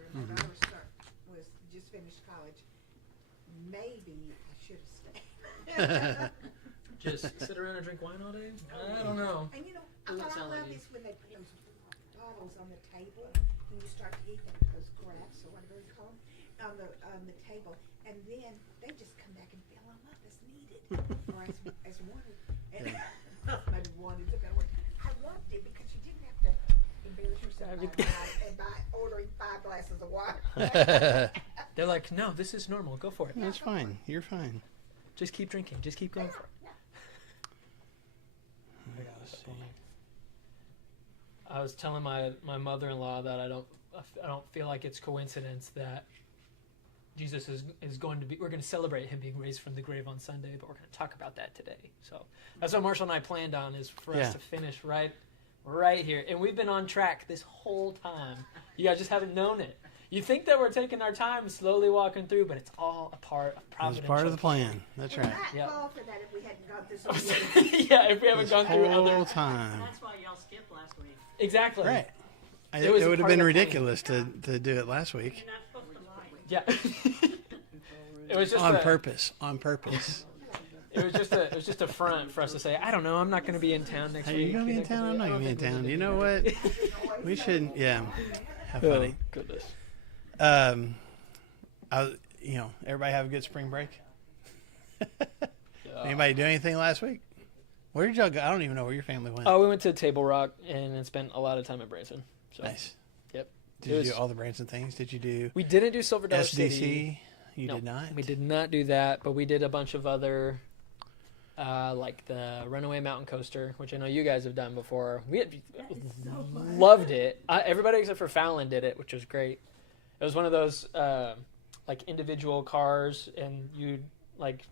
teenager, and my daughter was just finished college. Maybe I should have stayed. Just sit around and drink wine all day? I don't know. And you know, Doesn't what I sound love like you. is when they put those bottles on the table, and you start to eat those graphs or whatever you call them on the table, and then they just come back and fill them up as needed or as wanted. And maybe wanted to go. I loved it because you didn't have to embarrass yourself by ordering 5 glasses of water. They're like, no, this is normal. Go for it. That's fine. You're fine. Just keep drinking. Just keep going for it. I was telling my mother-in-law that I don't feel like it's coincidence that Jesus is going to be. We're going to celebrate him being raised from the grave on Sunday, but we're going to talk about that today. So that's what Marshall and I planned on, is for us to finish right here, and we've been on track this whole time. You guys just haven't known it. You think that we're taking our time, slowly walking through, but it's all a part of providence. It's part of the plan. That's right. We might fall for that if we hadn't gone through some Yeah, if we haven't gone through Whole other. time. That's why y'all skipped last week. Exactly. Right. It was It a would have part of been the ridiculous to do it last week. You're not supposed to lie. Yeah. It was just On a, purpose. On purpose. It was just a front for us to say, I don't know, I'm not going to be in town next Hey, week. you gonna be in town? I'm not gonna be in town. You know what? We shouldn't. Yeah. How Oh, funny. goodness. Everybody have a good spring break. Anybody do anything last week? Where did y'all go? I don't even know where your family went. Oh, we went to Table Rock and then spent a lot of time at Branson. So, Nice. Yep. Did you do all the Branson things? Did you do We didn't do Silver Dollar SDC? City. You No, did not? We did not do that, but we did a bunch of other, like the Runaway Mountain Coaster, which I know you guys have done before. We had, loved it. Everybody except for Fallon did it, which was great. It was one of those like individual cars, and you like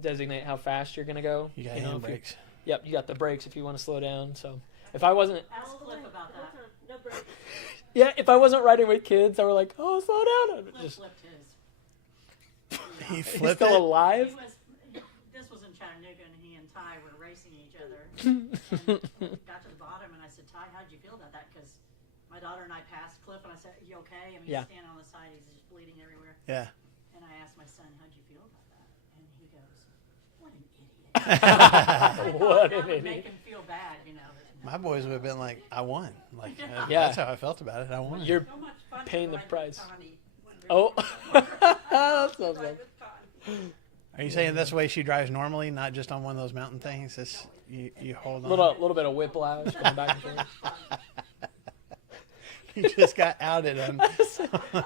designate how fast you're gonna go. You got know, if handbrakes. Yep, you got the brakes if you want to slow down. So if I wasn't, Ask Cliff about that. No break. if I wasn't riding with kids, I were like, oh, slow down. I would Cliff just, flipped his. He he's flipped still it. alive. This was in Chattanooga, and he and Ty were racing each other. And got to the bottom, and I said, Ty, how'd you feel about that? Because my daughter and I passed Cliff, and I said, you okay? I mean, Yeah. he's standing on the side, he's just bleeding everywhere. Yeah. And I asked my son, how'd you feel about that? And he goes, what an idiot. What That an would make idiot. him feel bad, you know. My boys would have been like, I won. Like, Yeah. that's how I felt about it. I won. You're So much fun paying to the ride with price. Connie. Oh, that sounds Ride like. with Connie. Are you saying that's the way she drives normally, not just on one of those mountain things? It's, you hold A on. little bit of whiplash going back and forth. You just got outed on. This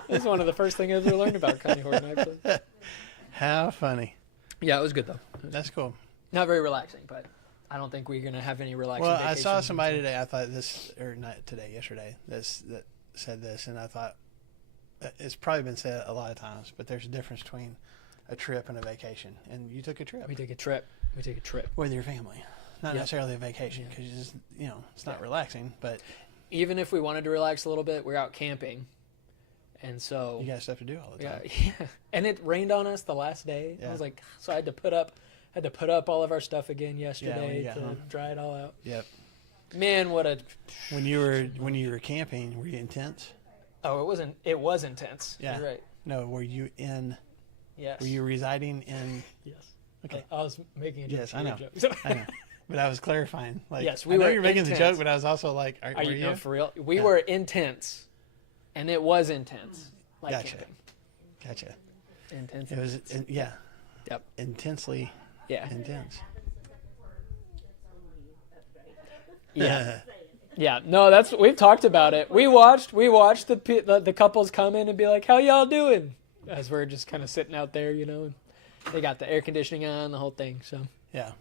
is one of the first things I ever learned about Connie Horton, actually. How funny. Yeah, it was good though. That's cool. Not very relaxing, but I don't think we're gonna have any relaxing. Well, I saw vacations somebody until- today. I thought this, or not today, yesterday. That said this, and I thought it's probably been said a lot of times, but there's a difference between a trip and a vacation. And you took a trip We took a trip. with your family, not Yep. necessarily a vacation, because you just, it's not relaxing, but Even if we wanted to relax a little bit, we're out camping, and so you got stuff to do all the yeah, time. yeah. And it rained on us the last day. I Yeah. was like, so I had to put up all of our stuff again when yesterday you got to home. dry it all out. Yep. Man, what a When you were camping, were you in tents? it was intense. Yeah. You're right. No, were you Yes. Were you residing in? Yes. Okay. I was making a joke. Yes, I you know. joke. I know, but I was clarifying. Like, Yes, I we know were you're making the intense. joke, but I was also like, Are were you you? no, for real? We Yeah. were intense, and it was intense. Like Gotcha. camping. Gotcha. Intense. It was, yeah. Yep. Intensely Yeah. intense. Yeah. Yeah. No, we've talked about it. We watched the couples come in and be like, "How y'all doing?" As we're just kind of sitting out there, and they got the air conditioning on, the whole thing. So Yeah.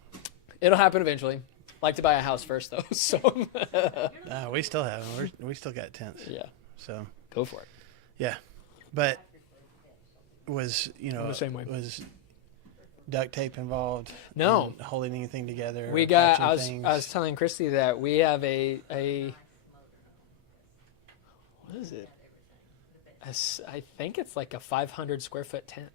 it'll happen eventually. Like to buy a house first, though. So We still have them. We still got tents. yeah, So go for it. yeah, but was the same way. was duct tape involved? No. in holding anything together. We or got. patching I was things? telling Christy that we have a. What is it? I think it's like a 500 square foot tent.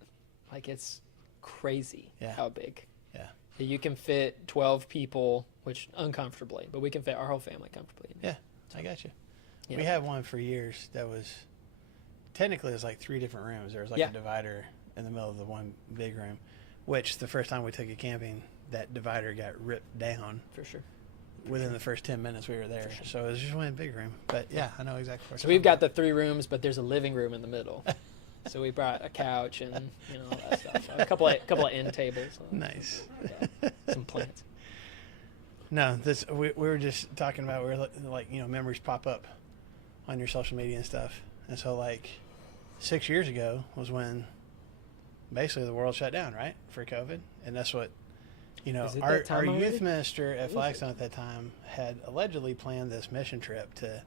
Like it's crazy Yeah. how big. Yeah. You can fit 12 people, which uncomfortably, but we can fit our whole family comfortably. Yeah, I got you. Yeah. We had one for years that was technically it's like 3 different rooms. There was like Yeah. a divider in the middle of the one big room, which the first time we took it camping, that divider got ripped down For sure. within the first 10 minutes we were there. So it was just one big room. But yeah, I know exactly what So you're we've got talking the 3 rooms, but there's a living room in the middle. So we brought a couch and all that stuff. A couple of end tables. about. Nice. Some plants. No, this we were just talking about, we were like, memories pop up on your social media and stuff. And so like 6 years ago was when basically the world shut down, right? For COVID. And that's what, Is it our that time already? youth minister at Is Flagstone at that time had allegedly planned this mission trip to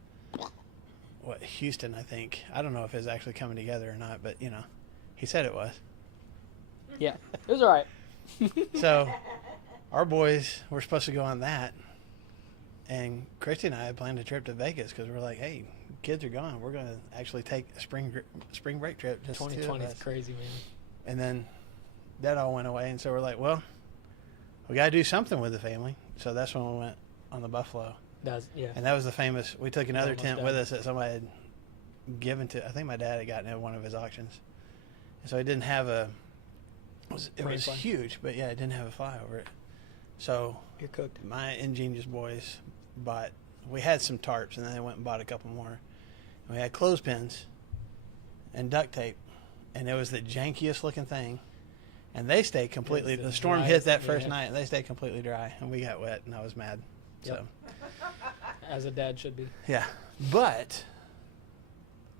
Houston, I think. I don't know if it's actually coming together or not, but he said it was. Yeah, it was all right. So our boys were supposed to go on that, and Christy and I had planned a trip to Vegas because we're like, hey, kids are gone. We're going to actually take a spring break trip. Just 2020 two is of us. crazy, man. And then that all went away, and so we're like, well, we got to do something with the family. So that's when we went on the Buffalo. Yeah. And that was the famous, we took another Almost tent done. with us that somebody had given to, I think my dad had gotten at one of his auctions. And so it didn't have it was Fly. huge, but yeah, it didn't have a fly over it. So You're cooked. my ingenious boys we had some tarps, and then they went and bought a couple more. And we had clothespins and duct tape, and it was the jankiest looking thing. And they stayed completely, It's the the storm hit driest, that first yeah. night, and they stayed completely dry, and we got wet, and I was mad. Yep. So. As a dad should be. Yeah, but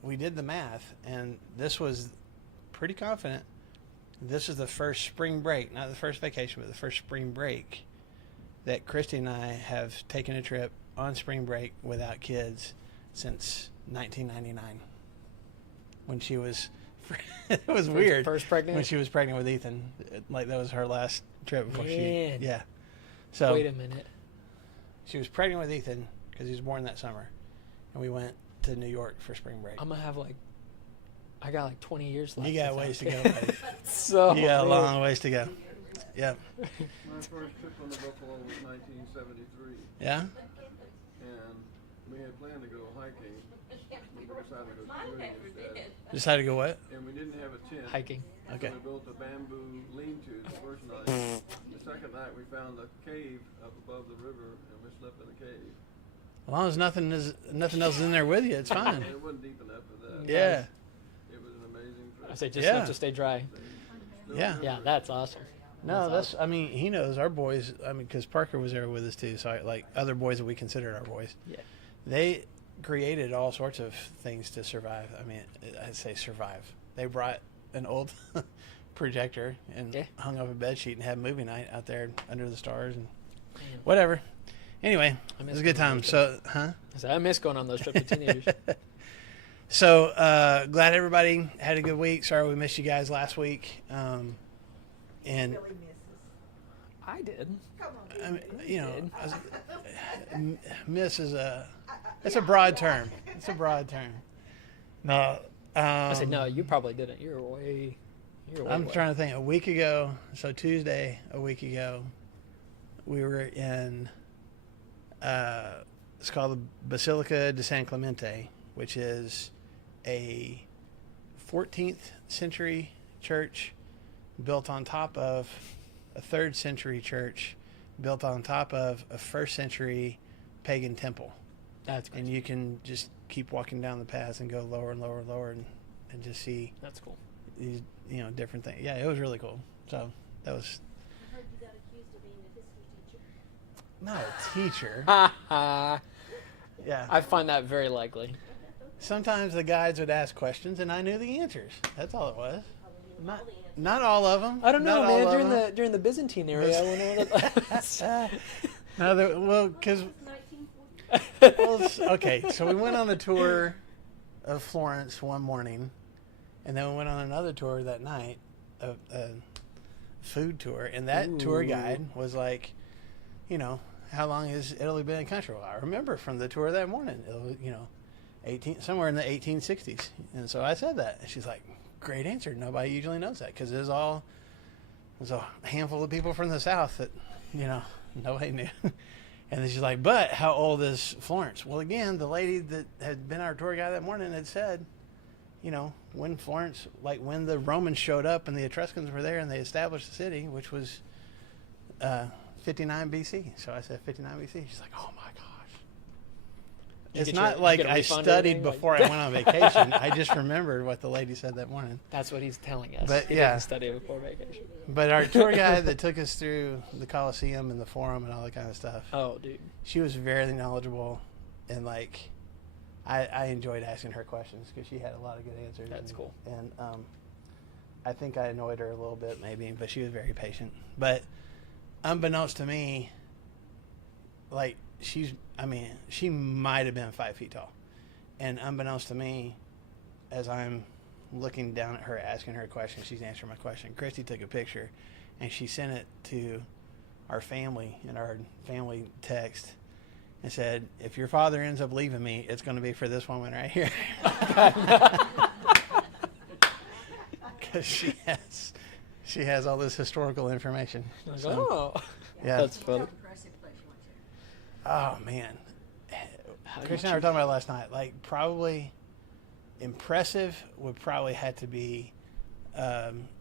we did the math, and this was pretty confident. This is the first spring break, not the first vacation, but the first spring break that Christy and I have taken a trip on spring break without kids since 1999, when she was. It was weird. First pregnant? When she was pregnant with Ethan, like that was her last trip before Man. she. Yeah. So Wait a minute. she was pregnant with Ethan because he was born that summer, and we went to New York for spring break. I'm going to have I got 20 years left. You got without ways to go, kids. buddy. So You got a man. long ways to go. Yep. My first trip on the Buffalo was 1973, Yeah. and we had planned to go hiking. We decided to go canoeing instead, Decided to go what? and we didn't have a tent. Hiking. Okay. So we built a bamboo lean-to the first night. The second night, we found a cave up above the river, and we slept in the cave. As long as nothing else is in there with you, it's fine. It wasn't deep enough for that. Yeah. It was an amazing trip. I say just Yeah. enough to stay dry. Still Yeah. remember Yeah, it. that's awesome. No, he knows our boys. Because Parker was there with us too. So like other boys that we considered our boys. Yeah. They created all sorts of things to survive. I'd say survive. They brought an old projector and Yeah. hung up a bed sheet and had movie night out there under the stars and Man. whatever. Anyway, I it miss was a good going on time. those So, huh? I miss going on those trips with teenagers. So glad everybody had a good week. Sorry we missed you guys last week. And Billy misses. I did. Come on, did. miss is it's a broad term. It's a broad term. No, I said, no, you probably didn't. You're way I'm trying to think. A week ago, so Tuesday, a week ago, we were in. It's called the Basilica de San Clemente, which is a 14th century church built on top of a 3rd century church built on top of a 1st century pagan temple. That's And you can just keep walking down the paths and go lower and lower and lower and just see That's cool. these different things. Yeah, it was really cool. So that was I heard you got accused of being a history teacher. not a teacher. Ha ha. Yeah. I find that very likely. Sometimes the guides would ask questions and I knew the answers. That's all it was. Probably knew Not, all the answers. not all of them. I don't know, Not all man. of During the Byzantine area, well, because That was 1940. okay, so we went on a tour of Florence one morning, and then we went on another tour that night, a food tour, and that tour Ooh. guide was like, how long has Italy been a country? Well, I remember from the tour that morning, it was, somewhere in the 1860s, and so I said that, and she's like, great answer. Nobody usually knows that because there's a handful of people from the South that nobody knew. And then she's like, but how old is Florence? Well, again, the lady that had been our tour guide that morning had said you know, when Florence, like when the Romans showed up and the Etruscans were there and they established the city, which was 59 BC. So I said 59 BC. She's like, oh my gosh. You It's get not your- like you get a I refund or studied anything? Like- before I went on vacation. I just remembered what the lady said that morning. That's what he's telling us. But, He yeah. didn't study before vacation. But our tour guide that took us through the Colosseum and the Forum and all that kind of stuff, Oh, dude. she was very knowledgeable, and like I enjoyed asking her questions because she had a lot of good answers. That's cool. And I think I annoyed her a little bit maybe, but she was very patient. But unbeknownst to me, like she might have been 5 feet tall, and unbeknownst to me, as I'm looking down at her, asking her a question, she's answering my question. Christy took a picture, and she sent it to our family in our family text, and said, "If your father ends up leaving me, it's going to be for this woman right here." Because she has all this historical information. I was So, like, oh. yeah. That's funny. How impressive place you went to. Oh man, How Chris and much I were talking about it last night. Like probably impressive would probably have to be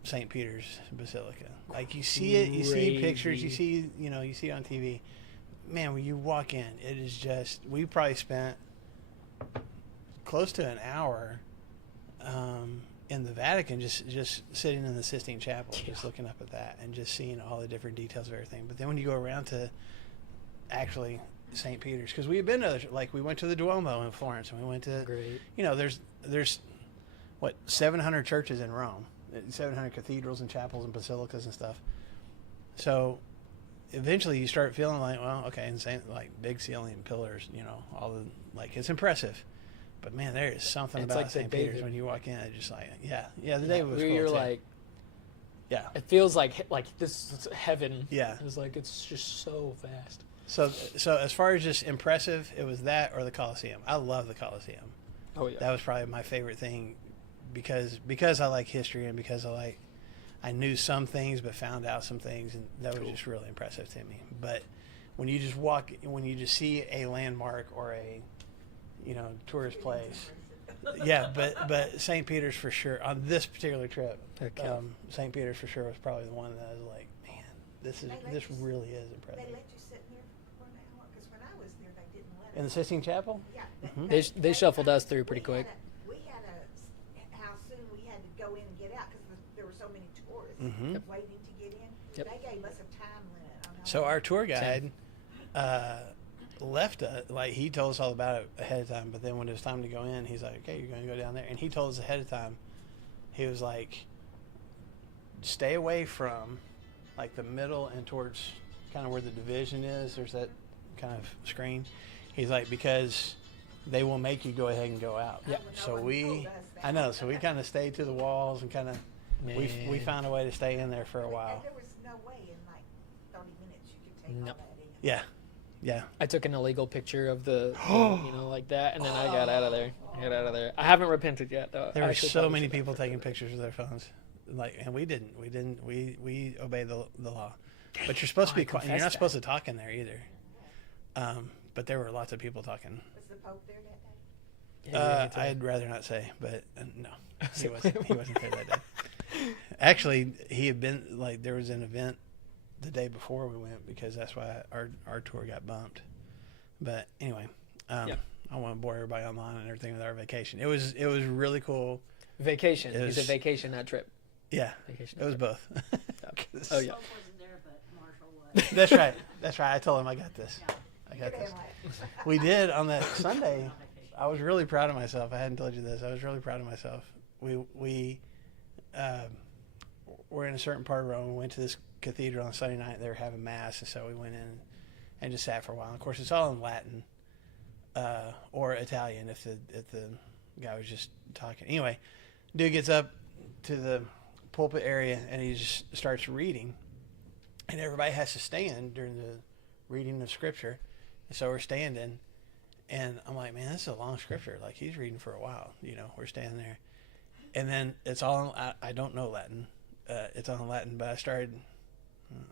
St. Peter's Basilica. Like you see it, you see pictures, you see you see it on TV. Man, when you walk in, it is just. We probably spent close to an hour in the Vatican, just sitting in the Sistine Chapel, just looking up at that and just seeing all the different details of everything. But then when you go around to actually St. Peter's, because we had been to other, like we went to the Duomo in Florence, and we went to Great. there's what 700 churches in Rome, 700 cathedrals and chapels and basilicas and stuff. So eventually you start feeling like, well, okay, insane, like big ceiling pillars, all the, like, it's impressive. But man, there is something It's about like the St. Peter's David. when you walk in. It's just like, yeah, the David was Where cool you're too. like, Yeah. it feels like this is heaven. Yeah. It's like it's just so vast. So as far as just impressive, it was that or the Colosseum. I love the Colosseum. Oh yeah. That was probably my favorite thing because I like history and because I knew some things but found out some things, and that was just really impressive to me. But when you just see a landmark or a tourist place, yeah, but St. Peter's for sure on this particular trip. Okay. St. Peter's for sure was probably the one that I was like, man, this really is They impressive. let you sit in there for an hour, because when I was there, they didn't let us. In the Sistine Chapel? Yeah. Mhm. They shuffled us through pretty quick. We had how soon we had to go in and get out, because there were so many tourists Mhm. Yep. waiting to get in. Yep. They gave us a time limit on how So long. our tour guide left us, like he told us all about it ahead of time, but then when it was time to go in, he's like, okay, you're going to go down there. And he told us ahead of time, he was like, stay away from like the middle and towards kind of where the division is. There's that kind of screen. He's like, because they will make you go ahead and go out. Yeah. So I know, so we kind of stayed to the walls and kind of, we Man. found a way to stay in there for a while. And there was no way in like 30 minutes you could take No. all that in. Yeah. Yeah. I took an illegal picture of the like that, and then I got out of there. I haven't repented yet, though. There I were actually so probably many should people have. taking pictures with their phones, like, and we didn't. We obey the law, but you're supposed to Oh, I be quiet. You're confessed not supposed that. to talk in there either. But there were lots of people talking. Was the Pope there that day? Yeah, you need to- I'd rather not say, but no, he wasn't. He wasn't there that day. Actually, he had been like there was an event the day before we went because that's why our tour got bumped. But anyway, Yeah. I want to bore everybody online and everything with our vacation. It was really cool. Vacation. It He said was- vacation, not trip. Yeah, Vacation. it was not both. Oh, yeah. Pope wasn't there, but Marshall was. That's right. That's right. I told him I got this. Yeah. I got Get this. in like- We did on that Sunday. I was really proud of myself. I hadn't told you this. I was really proud of myself. We were in a certain part of Rome. We went to this cathedral on Sunday night. They were having mass, and so we went in and just sat for a while. And of course, it's all in Latin or Italian if the guy was just talking. Anyway, dude gets up to the pulpit area and he just starts reading, and everybody has to stand during the reading of scripture. And so we're standing, and I'm like, man, this is a long scripture. Like, he's reading for a while. We're standing there. And then it's all, I don't know Latin. It's all in Latin, but I started,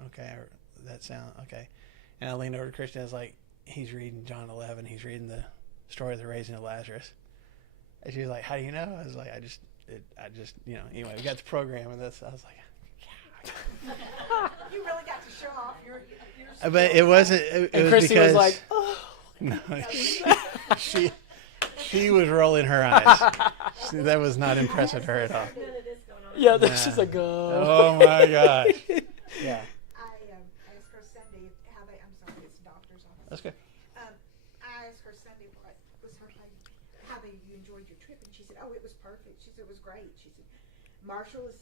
okay, that sound, okay. And I leaned over to Christian. I was like, he's reading John 11. He's reading the story of the raising of Lazarus. And she was like, "How do you know?" I was like, I just, anyway, we got the program and this. I was like, You really got to show off your but it wasn't. It And was Christy because was like, "Oh." no, she was rolling her eyes. That was not impressive to her at all. None of this going on. Yeah, that's Nah. just like, Oh my gosh. Yeah, I asked her Sunday how they. I'm sorry, it's the doctor's office. that's good. I asked her Sunday what was her how you enjoyed your trip, and she said, "Oh, it was perfect." She said, "It was great." She said, "Marshall is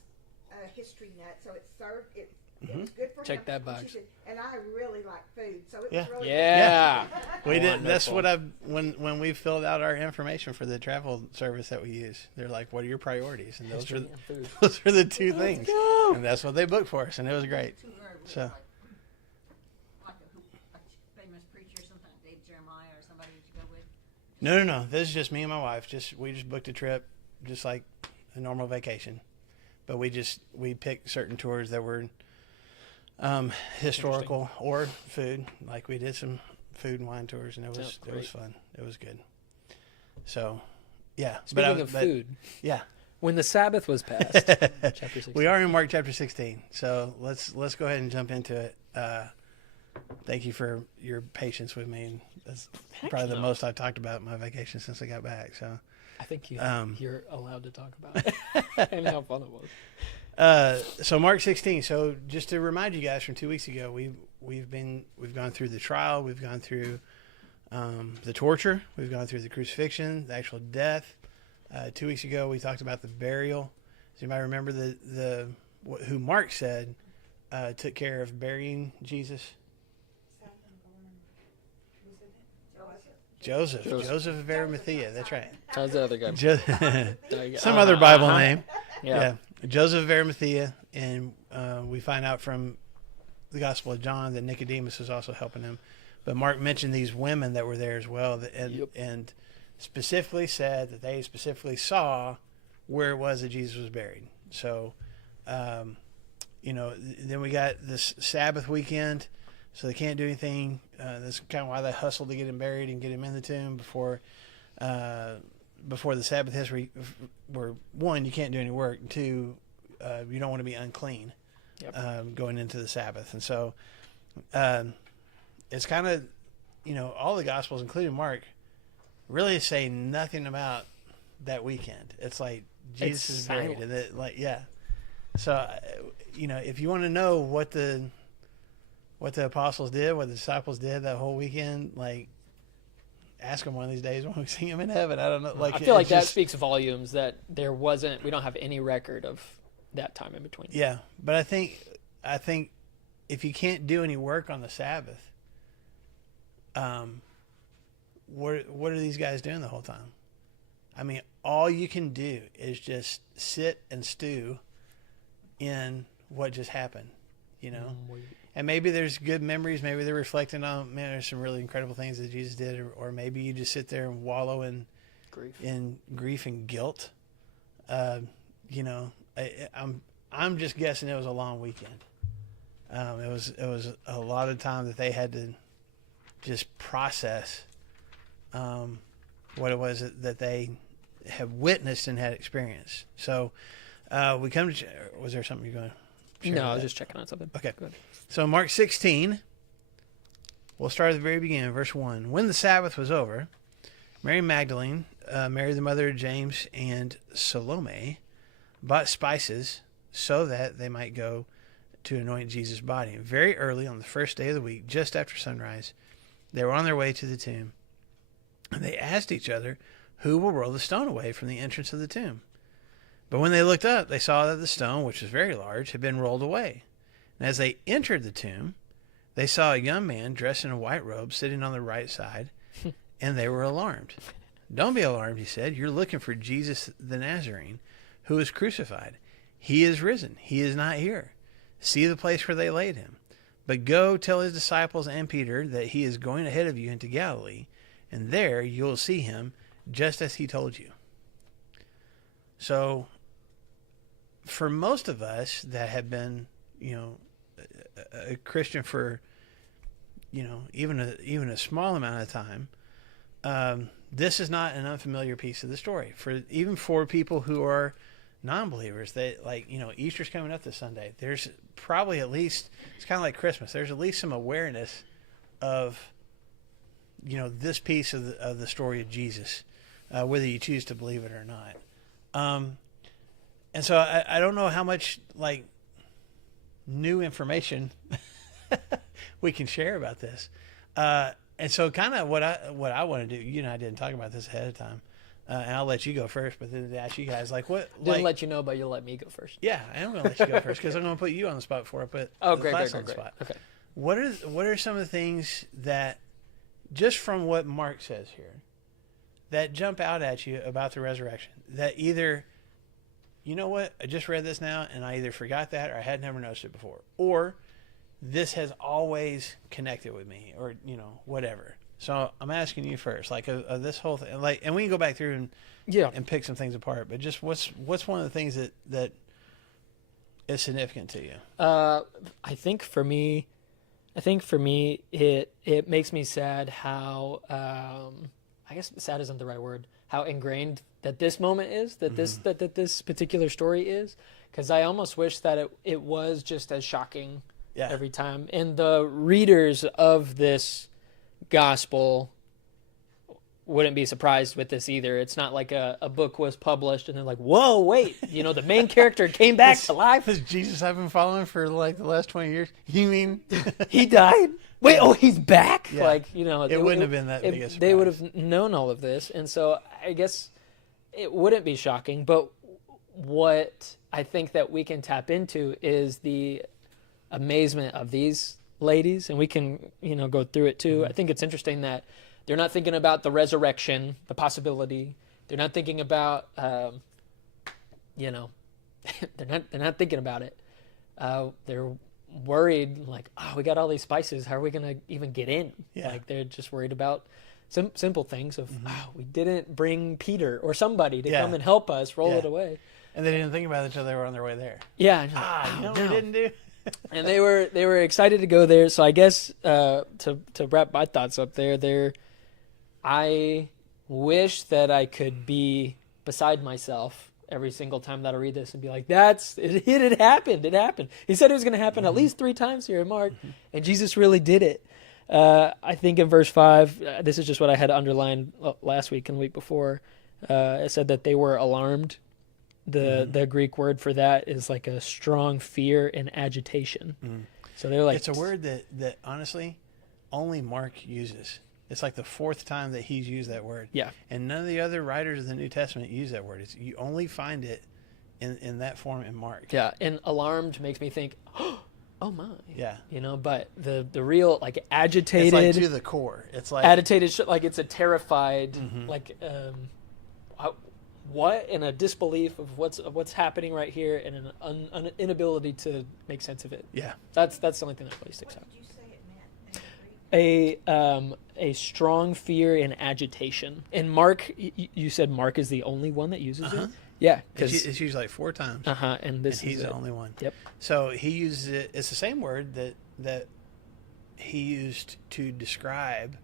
a history nut, so it served it." It was good for Check him. that And box. she said, and I really like food, so it Yeah. was really Yeah. We did. That's Wonderful. what I when we filled out our information for the travel service that we use. They're like, "What are your priorities?" And those History are and food. those are the two things. go. And that's what they booked for us, and it was great. So Like a famous preacher, something like Dave Jeremiah or somebody that you go with. no. This is just me and my wife. We just booked a trip, just like a normal vacation. But we picked certain tours that were historical or food. Like we did some food and wine tours, and it was great. fun. It was good. So, yeah. Speaking of food, yeah. when the Sabbath was passed, chapter 16. We are in Mark chapter 16. So let's go ahead and jump into it. Thank you for your patience with me. And that's probably the no. most I talked about my vacation since I got back. So. I think Um, you're allowed to talk about it and how fun it was. So Mark 16. So just to remind you guys, from 2 weeks ago, we've gone through the trial, we've gone through the torture, we've gone through the crucifixion, the actual death. 2 weeks ago, we talked about the burial. Does anybody remember who Mark said took care of burying Jesus? Joseph of Arimathea. That's right. How's the other guy? Some other Bible Uh-huh. name. Yeah. Joseph of Arimathea, and we find out from the Gospel of John that Nicodemus was also helping him. But Mark mentioned these women that were there as well, and specifically said that they specifically saw where it was that Jesus was buried. So, then we got this Sabbath weekend, so they can't do anything. That's kind of why they hustled to get him buried and get him in the tomb before the Sabbath history, where one, you can't do any work, and two, you don't want to be unclean going into the Sabbath. And so it's kind of, all the Gospels, including Mark, really say nothing about that weekend. It's like Jesus is buried. And So, if you want to know what the apostles did, what the disciples did that whole weekend, ask them one of these days when we see them in heaven. I don't know. I feel like that speaks volumes that we don't have any record of that time in between. Yeah, but I think if you can't do any work on the Sabbath, what are these guys doing the whole time? I mean, all you can do is just sit and stew in what just happened, And maybe there's good memories. Maybe they're reflecting on, man, there's some really incredible things that Jesus did. Or maybe you just sit there and wallow in grief and guilt. I'm just guessing it was a long weekend. It was a lot of time that they had to just process what it was that they have witnessed and had experienced. So we come to. Was there something you're going to share? No, I was just checking on something. Okay. Good. So Mark 16, we'll start at the very beginning, verse 1. When the Sabbath was over, Mary Magdalene, Mary the mother of James, and Salome bought spices so that they might go to anoint Jesus' body. Very early on the first day of the week, just after sunrise, they were on their way to the tomb. And they asked each other, who will roll the stone away from the entrance of the tomb? But when they looked up, they saw that the stone, which was very large, had been rolled away. And as they entered the tomb, they saw a young man dressed in a white robe sitting on the right side, and they were alarmed. Don't be alarmed, he said. You're looking for Jesus the Nazarene, who was crucified. He is risen. He is not here. See the place where they laid him. But go tell his disciples and Peter that he is going ahead of you into Galilee, and there you will see him just as he told you. So, for most of us that have been, a Christian for, even a small amount of time, this is not an unfamiliar piece of the story for even for people who are non-believers. They Easter's coming up this Sunday. There's probably at least, it's kind of like Christmas. There's at least some awareness of this piece of the story of Jesus, whether you choose to believe it or not. And so I don't know how much new information we can share about this. And so kind of what I want to do, you and I didn't talk about this ahead of time, and I'll let you go first, but then to ask you guys, Didn't let you know, but you'll let me go first. yeah, I am going to let you go first because I'm going to put you on the spot before I put Oh, the great. class on the spot. Okay. What are some of the things that, just from what Mark says here, that jump out at you about the resurrection? That either, you know what, I just read this now and I either forgot that or I had never noticed it before, or this has always connected with me, or whatever. So I'm asking you first, of this whole thing, and we can go back through and pick some things apart. But just what's one of the things that is significant to you? I think for me, it makes me sad how I guess sad isn't the right word. How ingrained that this moment is, that this particular story is, because I almost wish that it was just as shocking every time. And the readers of this gospel wouldn't be surprised with this either. It's not like a book was published and they're like, whoa, wait, the main character came back to life. Has Jesus I've been following for the last 20 years? You mean he died? Wait, he's back? Yeah. It wouldn't have been that big a surprise. They would have known all of this. And so I guess it wouldn't be shocking. But what I think that we can tap into is the amazement of these ladies. And we can, go through it too. I think it's interesting that they're not thinking about the resurrection, the possibility. They're not thinking about, they're not thinking about it. They're worried, we got all these spices. How are we going to even get in? Yeah. They're just worried about simple things of, we didn't bring Peter or somebody to come and help us roll it away. And they didn't think about it until they were on their way there. Yeah. What we didn't do? And they were excited to go there. So I guess to wrap my thoughts up there, I wish that I could be beside myself every single time that I read this and be like, it happened. It happened. He said it was going to happen at least 3 times here in Mark, and Jesus really did it. I think in verse 5, this is just what I had underlined last week and the week before. It said that they were alarmed. The Greek word for that is like a strong fear and agitation. So they're like, it's a word that honestly only Mark uses. It's like the 4th time that he's used that word. Yeah. And none of the other writers of the New Testament use that word. You only find it in that form in Mark. Yeah, and alarmed makes me think, oh my. Yeah. But the real agitated. It's like to the core. It's like agitated, like it's a terrified, what, and a disbelief of what's happening right here, and an inability to make sense of it. Yeah. That's the only thing that really sticks What out. did you say it meant in Greek? A strong fear and agitation. And Mark, you said Mark is the only one that uses it? Yeah. It's usually like 4 times. And this and he's is the only one. Yep. So he uses it. It's the same word that he used to describe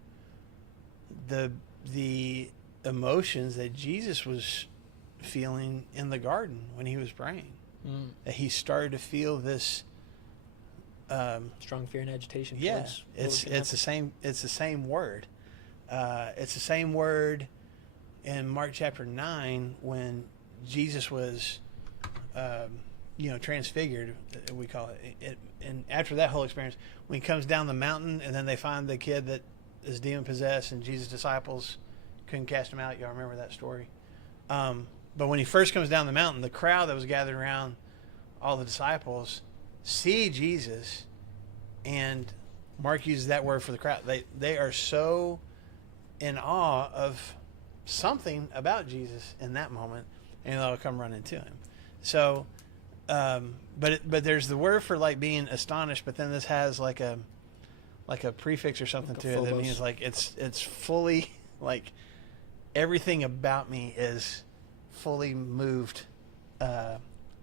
the emotions that Jesus was feeling in the garden when he was praying. That he started to feel this strong fear and agitation. Yeah, towards what it's was gonna the same. It's the same word. It's the same word in Mark chapter 9 when Jesus was, transfigured. We call it. And after that whole experience, when he comes down the mountain, and then they find the kid that is demon possessed, and Jesus' disciples couldn't cast him out. Y'all remember that story? But when he first comes down the mountain, the crowd that was gathered around all the disciples see Jesus, and Mark uses that word for the crowd. They are so in awe of something about Jesus in that moment, and they'll come running to him. So, but there's the word for being astonished, but then this has like a prefix or something Like a to it that phobos. means it's fully everything about me is fully moved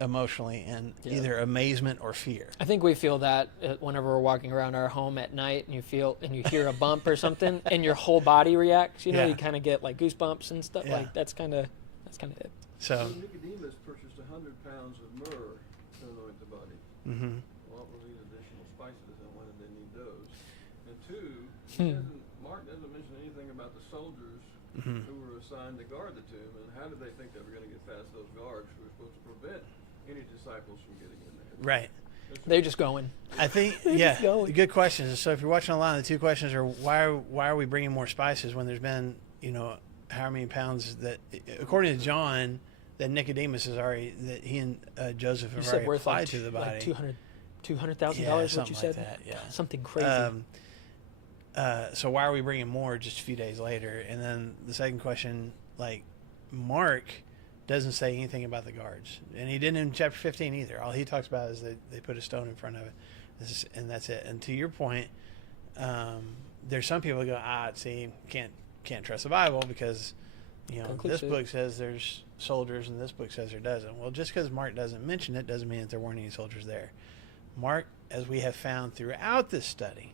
emotionally in Yeah. either amazement or fear. I think we feel that whenever we're walking around our home at night and you hear a bump or something and your whole body reacts. You know, Yeah. you kind of get like goosebumps and stuff. Yeah. Like that's kind of it. So, Nicodemus purchased 100 pounds of myrrh to anoint the body. mhm. What were these additional spices, and when did they need those? And two, Mark doesn't mention anything about the soldiers Mhm. who were assigned to guard the tomb, and how did they think they were going to get past those guards who were supposed to prevent any disciples from getting in there? Right. They're just going. I think, Where's yeah, this going? good questions. So if you're watching online, the two questions are why are we bringing more spices when there's been, how many pounds that, according to John, that Nicodemus is already, that he and Joseph You have said already worth applied like, to the body. like $200,000. Yeah, What you something said? like that, yeah. Something crazy. So why are we bringing more just a few days later? And then the second question, like, Mark doesn't say anything about the guards, and he didn't in chapter 15 either. All he talks about is that they put a stone in front of it, and that's it. And to your point, there's some people who go, see, can't trust the Bible because this Conclusive. book says there's soldiers and this book says there doesn't. Well, just because Mark doesn't mention it doesn't mean that there weren't any soldiers there. Mark, as we have found throughout this study,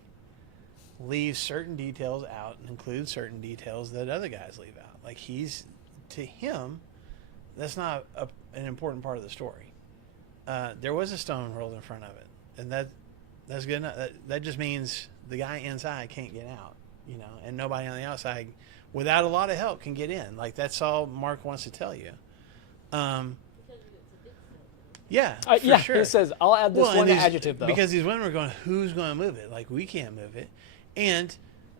leaves certain details out and includes certain details that other guys leave out. Like to him, that's not an important part of the story. There was a stone rolled in front of it, and that's good enough. That just means the guy inside can't get out, and nobody on the outside, without a lot of help, can get in. Like that's all Mark wants to tell you. Yeah, for Yeah, sure. he says, I'll add this and one these- adjective, though. because these women were going, who's going to move it? Like, we can't move it. And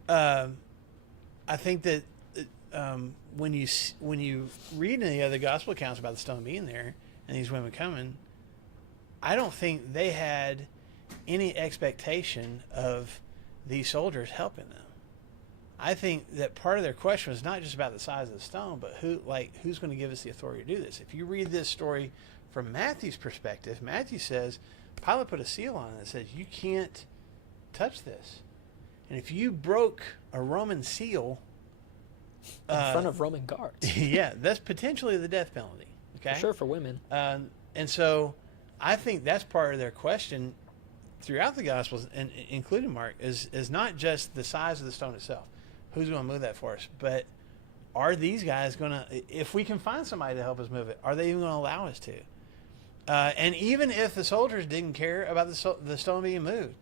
I think that when you read any other gospel accounts about the stone being there and these women coming, I don't think they had any expectation of these soldiers helping them. I think that part of their question was not just about the size of the stone, but who's going to give us the authority to do this? If you read this story from Matthew's perspective, Matthew says Pilate put a seal on it that says you can't touch this. And if you broke a Roman seal in front of Roman guards. yeah, that's potentially the death penalty. Okay, For sure, for women. and so I think that's part of their question throughout the Gospels, and including Mark, is not just the size of the stone itself. Who's going to move that for us? But are these guys going to, if we can find somebody to help us move it, are they even going to allow us to? And even if the soldiers didn't care about the stone being moved,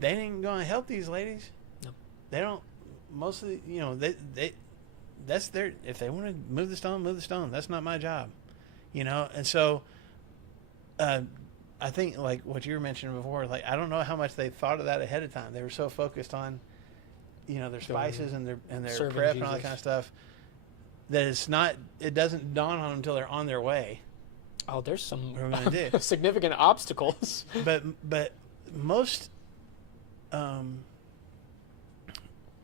they ain't going to help these ladies. No. They don't. Most of the, they that's their. If they want to move the stone. That's not my job, And so, I think like what you were mentioning before, like I don't know how much they thought of that ahead of time. They were so focused on, their spices and their Serving prep and all that Jesus. kind of stuff that it doesn't dawn on them until they're on their way. Oh, there's some What are we gonna do? significant obstacles. But most,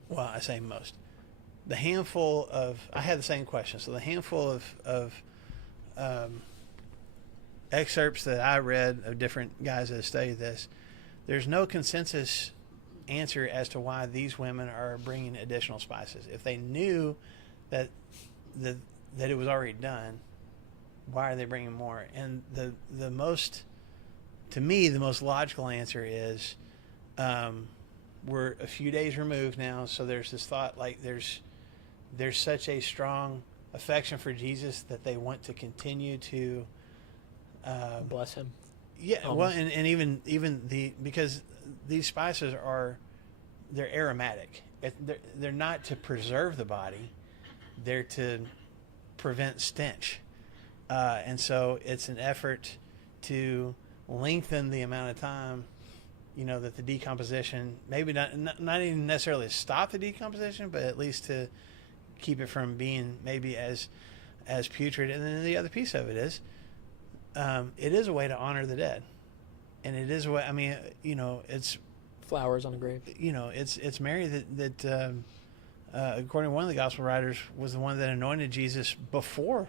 well, I say most. The handful of, I had the same question. So the handful of excerpts that I read of different guys that have studied this, there's no consensus answer as to why these women are bringing additional spices. If they knew that it was already done, why are they bringing more? And the most, to me, the most logical answer is, we're a few days removed now, so there's this thought like there's such a strong affection for Jesus that they want to continue to Bless him. yeah, Almost. well, and even because these spices they're aromatic. They're not to preserve the body; they're to prevent stench, and so it's an effort to lengthen the amount of time, that the decomposition, maybe not even necessarily stop the decomposition, but at least to keep it from being maybe as putrid. And then the other piece of it is, it is a way to honor the dead, and it is a way. I mean, it's Flowers on a grave. it's Mary that according to one of the gospel writers, was the one that anointed Jesus before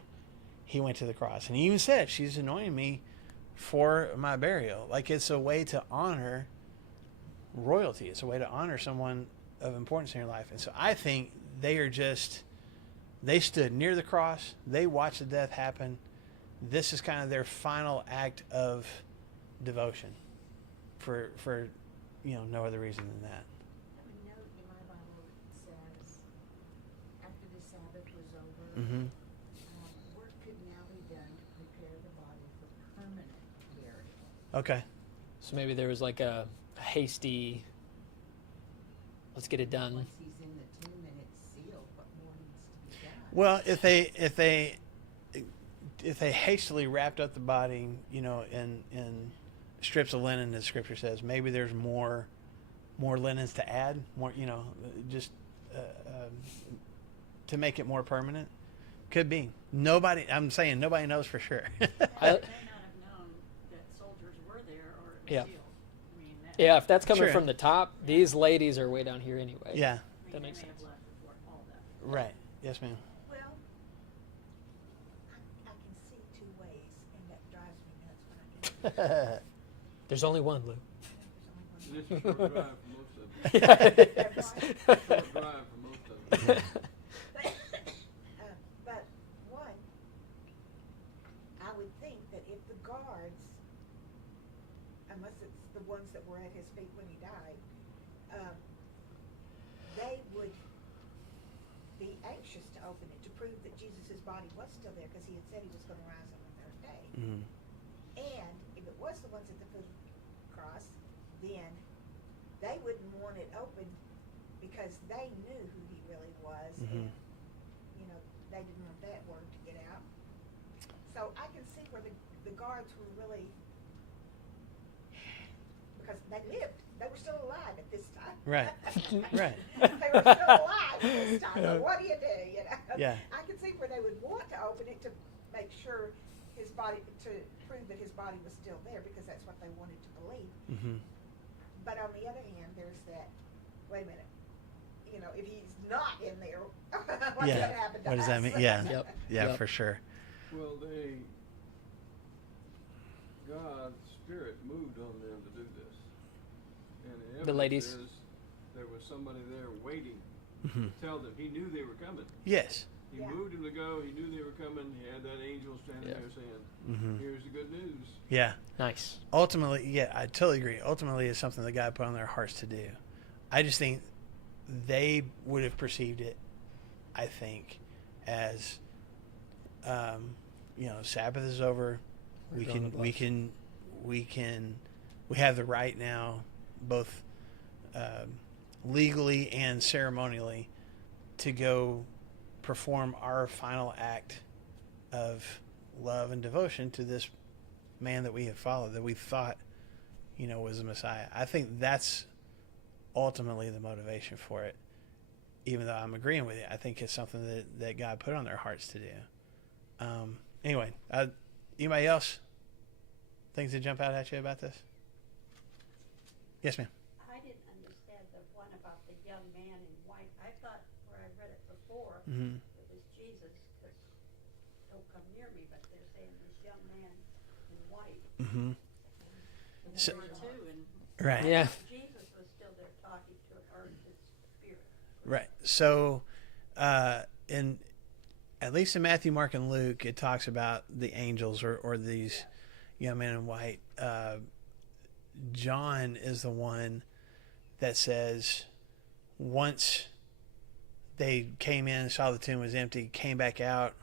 he went to the cross, and he even said, "She's anointing me for my burial." Like it's a way to honor royalty. It's a way to honor someone of importance in your life, and so I think they stood near the cross, they watched the death happen, this is kind of their final act of devotion for no other reason than that. I have a note in my Bible that says, after the Sabbath was over, Mm-hmm. work could now be done to prepare the body for permanent burial. Okay. So maybe there was like a hasty, let's get it done. Once he's in the tomb and it's sealed, what more needs to be done? Well, if they hastily wrapped up the body, in strips of linen, as Scripture says, maybe there's more linens to add, more, just to make it more permanent. Could be. I'm saying nobody knows for sure. They may not have known that soldiers were there or it was Yeah. sealed. I mean, that, Yeah, if that's coming Sure. from the top, these ladies are way down here anyway. Yeah. I mean, that they makes may have sense. left before all that. Right. Yes, ma'am. Well, I can see two ways, and that drives me nuts when I get There's only one, Lou. It's a short drive for most of them. Yeah, it is. Short drive for most of them. But one, I would think that if the guards, unless it's the ones that were at his feet when he died, they would be anxious to open it to prove that Jesus' body was still there, because he had said he was going to rise on the third day. Mhm. And if it was the ones at the foot of the cross, then they wouldn't want it open because they knew who he really was, Mhm. and they didn't want that word to get out. So I can see where the guards were really, because they lived, they were still alive at this time. Right. Right. They were still alive at this time. So what do? Yeah. I can see where they would want to open it to make sure his body, to prove that his body was still there, because that's what they wanted to believe. Mm-hmm. But on the other hand, there's that, wait a minute, if he's not in there, what's Yeah. going to happen to us? What does that mean? Yeah. Yep. Yeah, Yep. for sure. Well, God's Spirit moved on them to do this. And the evidence ladies. is there was somebody there waiting Mhm. to tell them. He knew they were coming. Yes. He Yeah. moved them to go. He knew they were coming. He had that angel standing Yeah. there saying, Mm-hmm. here's the good news. Yeah. Nice. Ultimately, yeah, I totally agree. Ultimately, it's something that God put on their hearts to do. I just think they would have perceived it, I think, as, Sabbath is over. We're We drawing can, the we have the right now, both legally and ceremonially, to go perform our final act of love and devotion to this man that we have followed, that we thought, was the Messiah. I think that's ultimately the motivation for it. Even though I'm agreeing with you, I think it's something that God put on their hearts to do. Anyway, anybody else? Things that jump out at you about this? Yes, ma'am. I didn't understand the one about the young man in white. I thought where I read it before, Mm-hmm. it was Jesus, because don't come near me, but they're saying this young man in white. Mm-hmm. And So- there were two, and Right. Yeah. Jesus was still there talking to her, his spirit. Right. So, in at least in Matthew, Mark, and Luke, it talks about the angels or these young men in white. John is the one that says once they came in, saw the tomb was empty, came back out,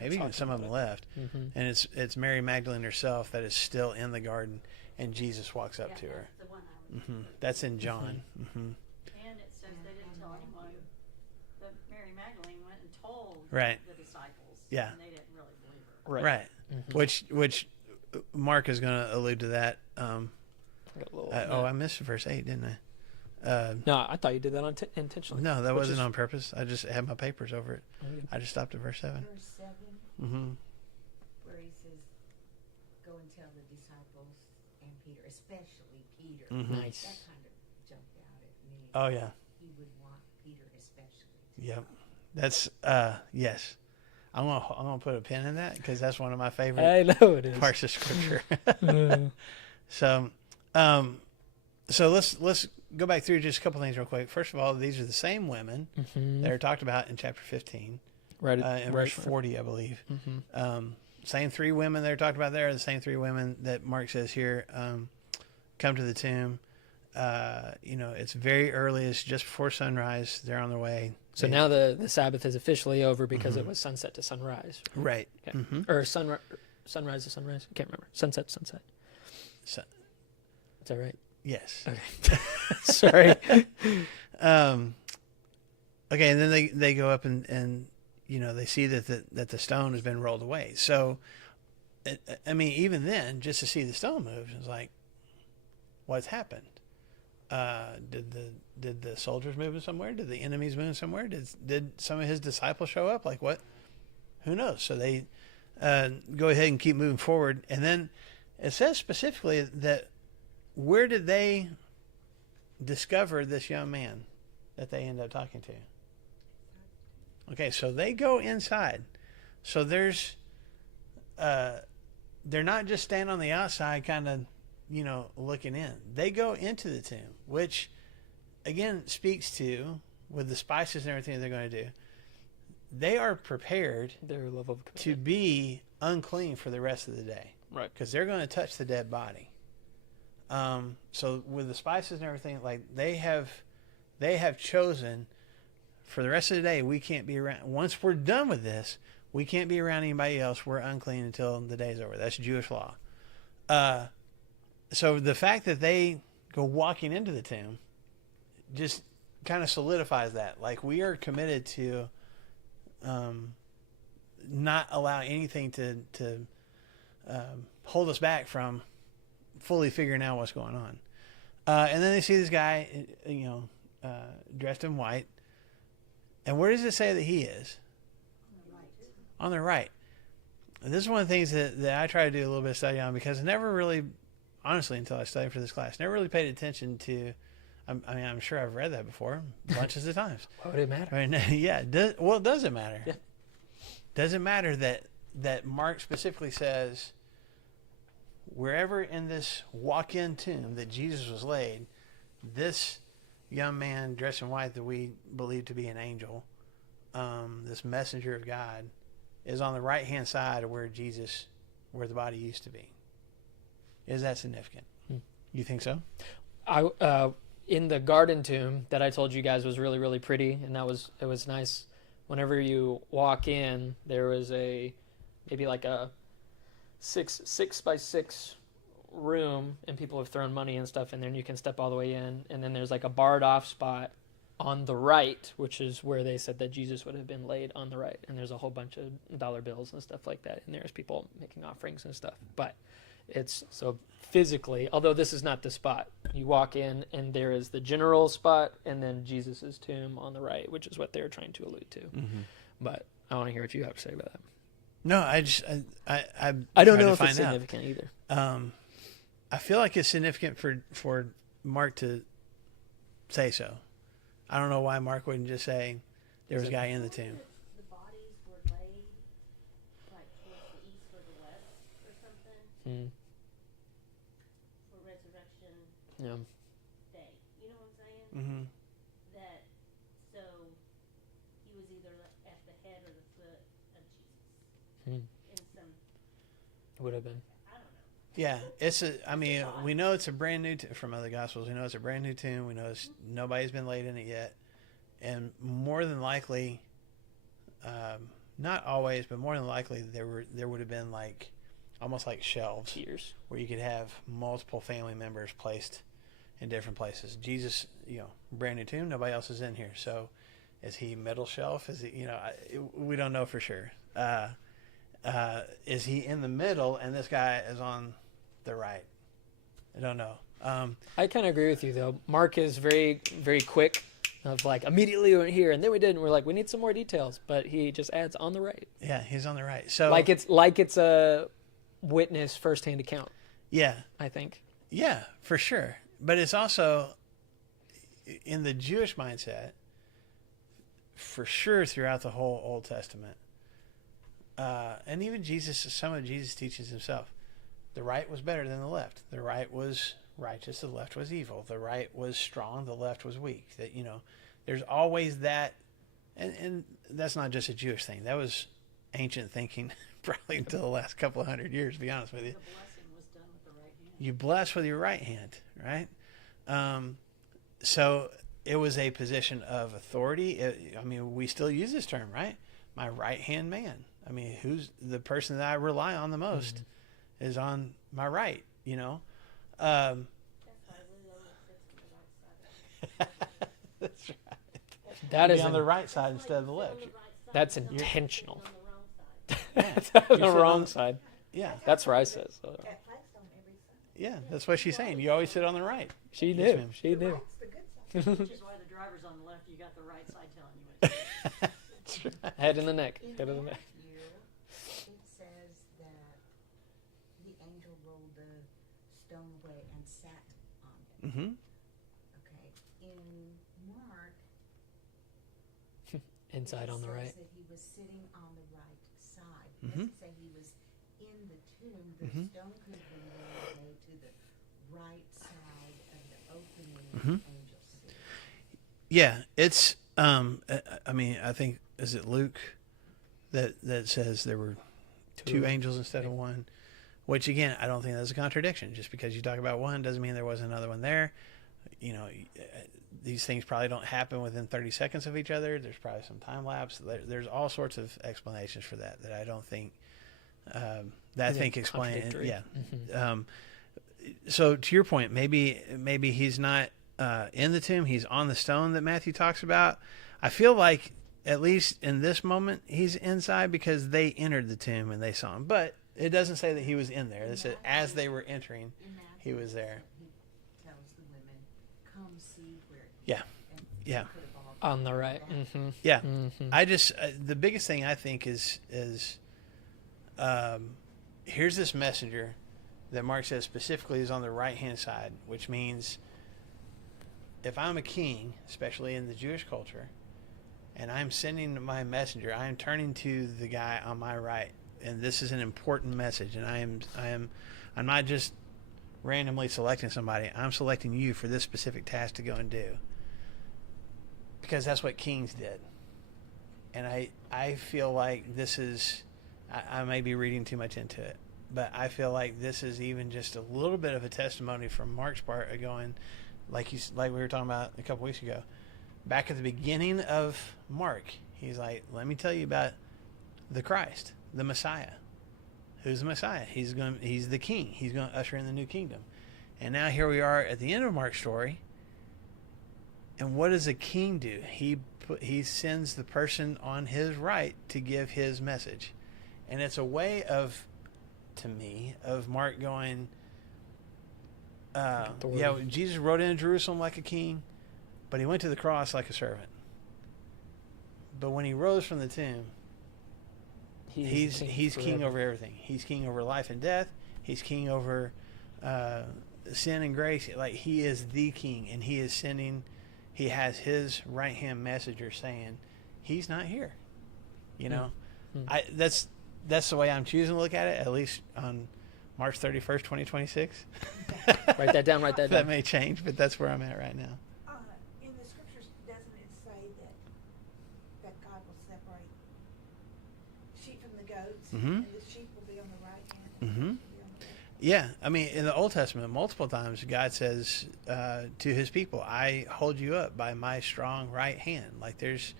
maybe even some of them left, Mm-hmm. and it's Mary Magdalene herself that is still in the garden, and Jesus walks up Yeah, to her. that's the one I was. That's in John. Mm-hmm. and it says they didn't tell anyone. But Mary Magdalene went and told Right. the disciples. Yeah. And they didn't really believe her. Right. Right. Which Mark is going to allude to that. I missed verse 8, didn't I? No, I thought you did that intentionally. No, that Which wasn't is- on purpose. I just had my papers over it. Okay. I just stopped at verse 7. Verse 7, Mm-hmm. where he says, go and tell the disciples and Peter, especially Peter. Mhm. Nice. That kind of jumped out at me. Oh, yeah. He would want Peter especially to Yep. know. That's, yes. I'm gonna put a pin in that because that's one of my favorite I know it is. parts of Scripture. Uh, So let's go back through just a couple things real quick. First of all, these are the same women mhm. that are talked about in chapter 15, Right. in verse 40, I believe. Mm-hmm. same three women that are talked about there are the same three women that Mark says here come to the tomb. It's very early. It's just before sunrise. They're on their way. So now the Sabbath is officially over because it was sunset to sunrise. Right. Okay. Or sunrise to sunrise. I can't remember. Sunset to sunset. So, Is that right? yes. Okay. Sorry. Okay, and then they go up and they see that the stone has been rolled away. So, I mean, even then, just to see the stone move, it's like, what's happened? Did the soldiers move somewhere? Did the enemies move somewhere? Did some of his disciples show up? Like what? Who knows? So they go ahead and keep moving forward, and then it says specifically that where did they discover this young man that they end up talking to? Okay, so they go inside. So there's, they're not just standing on the outside, kind of, looking in. They go into the tomb, which, again, speaks to, with the spices and everything they're going to do, they are prepared Their level of to be unclean for the rest of the day. Right. Because they're going to touch the dead body. So with the spices and everything, like they have chosen for the rest of the day, we can't be around. Once we're done with this, we can't be around anybody else. We're unclean until the day's over. That's Jewish law. So the fact that they go walking into the tomb just kind of solidifies that. Like we are committed to not allow anything to hold us back from fully figuring out what's going on. And then they see this guy, dressed in white. And where does it say that he is? On the right. And this is one of the things that I try to do a little bit of study on, because I never really, honestly, until I studied for this class, never really paid attention to, I'm sure I've read that before bunches of times. Why would it matter? Right? Yeah. It doesn't matter. Yeah. Doesn't matter that Mark specifically says, wherever in this walk-in tomb that Jesus was laid, this young man dressed in white that we believe to be an angel, this messenger of God, is on the right-hand side of where the body used to be. Is that significant? You think so? In the garden tomb that I told you guys was really, really pretty, and it was nice. Whenever you walk in, there was maybe like a six by six room, and people have thrown money and stuff in there, and you can step all the way in. And then there's like a barred off spot on the right, which is where they said that Jesus would have been laid, on the right. And there's a whole bunch of dollar bills and stuff like that. And there's people making offerings and stuff. But it's so physically, although this is not the spot, you walk in and there is the general spot and then Jesus's tomb on the right, which is what they're trying to allude to. Mm-hmm. But I want to hear what you have to say about that. No, I just I don't know if it's significant either. I feel like it's significant for Mark to say so. I don't know why Mark wouldn't just say there was a guy in the tomb. The bodies were laid like towards the east or the west or something for resurrection Yeah. day. You know what I'm saying? Mm-hmm. That so he was either at the head or the foot of Jesus in some. It would have been. I don't know. Yeah, we know it's a brand new from other gospels. We know it's a brand new tomb. We know nobody's been laid in it yet, and more than likely, not always, but more than likely, there would have been like almost like shelves Tiers. where you could have multiple family members placed in different places. Jesus, brand new tomb. Nobody else is in here. So, is he middle shelf? Is he? We don't know for sure. Is he in the middle and this guy is on the right? I don't know. I kind of agree with you though. Mark is very, very quick of like immediately we went here and then we did, and we're like, we need some more details, but he just adds on the right. Yeah, he's on the right. So Like it's a witness firsthand account, yeah, I think. yeah, for sure. But it's also in the Jewish mindset, for sure, throughout the whole Old Testament. And even some of Jesus teaches himself. The right was better than the left. The right was righteous, the left was evil. The right was strong, the left was weak. That there's always that, and that's not just a Jewish thing. That was ancient thinking probably until the last couple of 100 years, to be honest with you. The blessing was done with the right hand. You bless with your right hand, right? So it was a position of authority. I mean, we still use this term, right? My right hand man. I mean, who's the person that I rely on the most is on my right, you know? That's why Lou only sits on the right side. That's right. That Be is on an- the right side instead of the left. That's You're intentional. on the wrong side. Yeah. That's on You're the sitting wrong on- side. Yeah, That's what I said. So. At Flagstone every Sunday. yeah, that's what she's saying. You always sit on the right. She Yes, knew. ma'am. She The knew. right's the good side. Which is why the driver's on the left, you got the right side telling you what to do. That's right. Head in the neck. In Head in the neck. Matthew, it says that the angel rolled the stone away and sat on it. Mm-hmm. Okay. In Mark, Inside it on the says right. that he was sitting on the right side. It Mhm. doesn't say he was in the tomb. The Mhm. stone could have been rolled away to the right side of the opening Mhm. of the angel's seat. Yeah, it's I mean, I think is it Luke that says there were two angels instead of one, which again, I don't think that's a contradiction. Just because you talk about one doesn't mean there wasn't another one there. You know, these things probably don't happen within 30 seconds of each other. There's probably some time lapse. There's all sorts of explanations for that I don't think that I think explain. Contradictory. Yeah. Mhm. So to your point, maybe he's not in the tomb. He's on the stone that Matthew talks about. I feel like at least in this moment he's inside because they entered the tomb and they saw him. But it doesn't say that he was in there. It said as they were entering, In he Matthew, was it there. says that he tells the women, "Come see where." Yeah. And Yeah. they could have all On the done right. that. Mm-hmm. Yeah. Mm-hmm. I just the biggest thing I think is here's this messenger that Mark says specifically is on the right hand side, which means if I'm a king, especially in the Jewish culture, and I'm sending my messenger, I am turning to the guy on my right, and this is an important message, and I'm not just randomly selecting somebody. I'm selecting you for this specific task to go and do, because that's what kings did. And I feel like this is, I may be reading too much into it, but I feel like this is even just a little bit of a testimony from Mark's part of going, like we were talking about a couple weeks ago, back at the beginning of Mark, he's like, let me tell you about the Christ, the Messiah. Who's the Messiah? He's the king. He's going to usher in the new kingdom. And now here we are at the end of Mark's story. And what does a king do? He sends the person on his right to give his message. And it's a way of, to me, of Mark going, yeah, Jesus rode into Jerusalem like a king, but he went to the cross like a servant. But when he rose from the tomb, he's king over everything. He's king over life and death. He's king over sin and grace. Like, he is the king, and he is sending. He has his right hand messenger saying, he's not here. You know, that's the way I'm choosing to look at it. At least on March 31st, 2026. Write that down. Write that That down. may change, but that's where I'm at right now. In the scriptures, doesn't it say that God will separate sheep from the goats, Mhm. and the sheep will be on the right hand, and the Mhm. goats will be on the left? Yeah, I mean, in the Old Testament, multiple times God says to his people, "I hold you up by my strong right hand." Like there's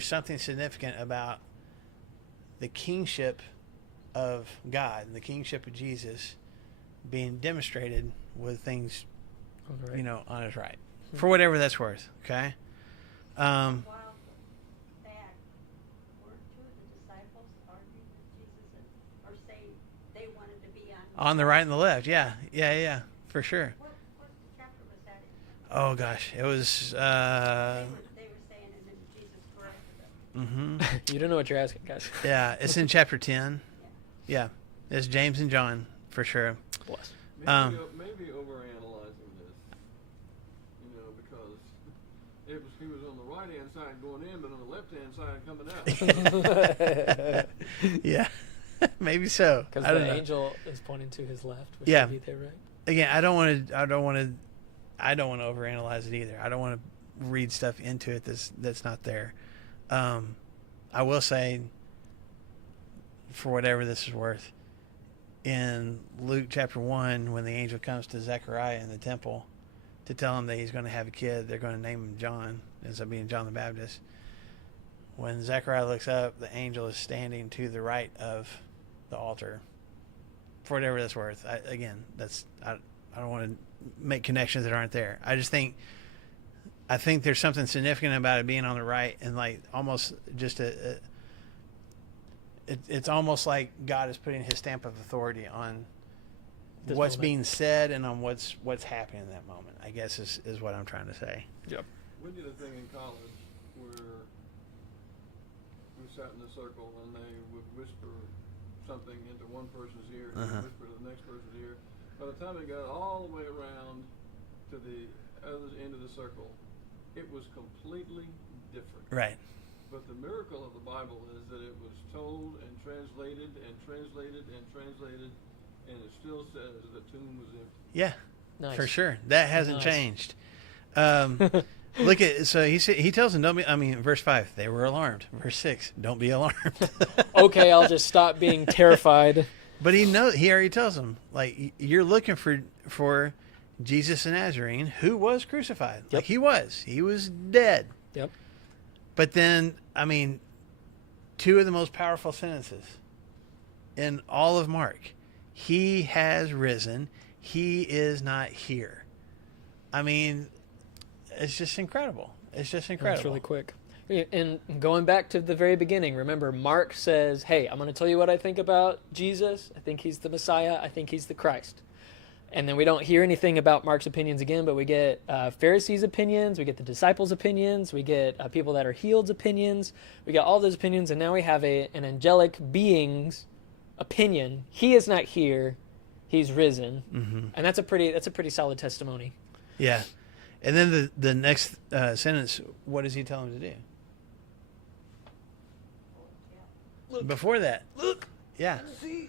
something significant about the kingship of God and the kingship of Jesus being demonstrated with things, Right. you know, on his right, for whatever that's worth. Okay. While back, were two of the disciples arguing with Jesus or say they wanted to be On the right and the left. Yeah, for sure. What chapter was that in? Oh gosh, it was. They were saying, and then Jesus corrected them. Mhm. You don't know what you're asking, guys. Yeah, it's in chapter 10. Yeah, it's James and John for sure. Bless. Maybe overanalyzing this, you know, because he was on the right hand side going in, but on the left hand side coming out. Yeah, maybe so. Because I don't the know. angel is pointing to his left, which Yeah. would be there, right? Again, I don't want to overanalyze it either. I don't want to read stuff into it that's not there. I will say for whatever this is worth, in Luke chapter 1, when the angel comes to Zechariah in the temple to tell him that he's going to have a kid, they're going to name him John, ends up being John the Baptist. When Zechariah looks up, the angel is standing to the right of the altar. For whatever that's worth. I don't want to make connections that aren't there. I think there's something significant about it being on the right, and like almost just it's almost like God is putting his stamp of authority on This what's moment. being said and on what's happening in that moment, I guess is what I'm trying to say. Yep. We did a thing in college where we sat in a circle and they would whisper something into one person's ear and Uh-huh. whisper to the next person's ear. By the time it got all the way around to the other end of the circle, it was completely different. Right. But the miracle of the Bible is that it was told and translated and translated and translated, and it still says the tomb was empty. Yeah. Nice. For sure. That hasn't Nice. changed. Look at, so he tells them, verse 5, they were alarmed. Verse 6, don't be alarmed. Okay, I'll just stop being terrified. But he already tells them, like, you're looking for Jesus the Nazarene, who was crucified. Yep. Like he was dead. Yep. But then, two of the most powerful sentences in all of Mark. He has risen. He is not here. It's just incredible. It's just incredible. That's really quick. And going back to the very beginning, remember, Mark says, hey, I'm going to tell you what I think about Jesus. I think he's the Messiah. I think he's the Christ. And then we don't hear anything about Mark's opinions again, but we get Pharisees' opinions, we get the disciples' opinions, we get people that are healed's opinions, we get all those opinions, and now we have an angelic being's opinion. He is not here, he's risen. Mm-hmm. And that's a pretty solid testimony. Yeah. And then the next sentence, what does he tell him to do? Look. Before that. Look, Yeah.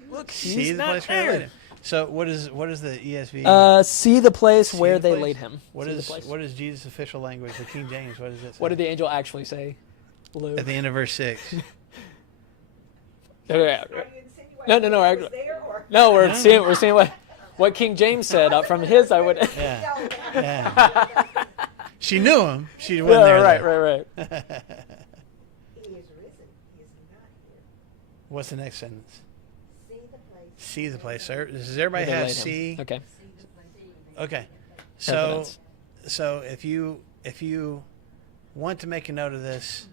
look, See he's the not place where they laid there. him. So what is the ESV? See the place See where the they place? laid him. What See the is place. what is Jesus' official language? The King James. What does it say? What did the angel actually say, Lou? At the end of verse 6. Yeah. Are you insinuating No, he was there, or? No, we're seeing what King James said from his. I would. Yeah. No, Yeah. She knew him. She wasn't Yeah, there. right. he is risen. He is not here. What's the next sentence? See the place. See the place. Sir, does everybody Where they have laid him. see? Okay. See the place. Okay. So Evidence. if you want to make a note of this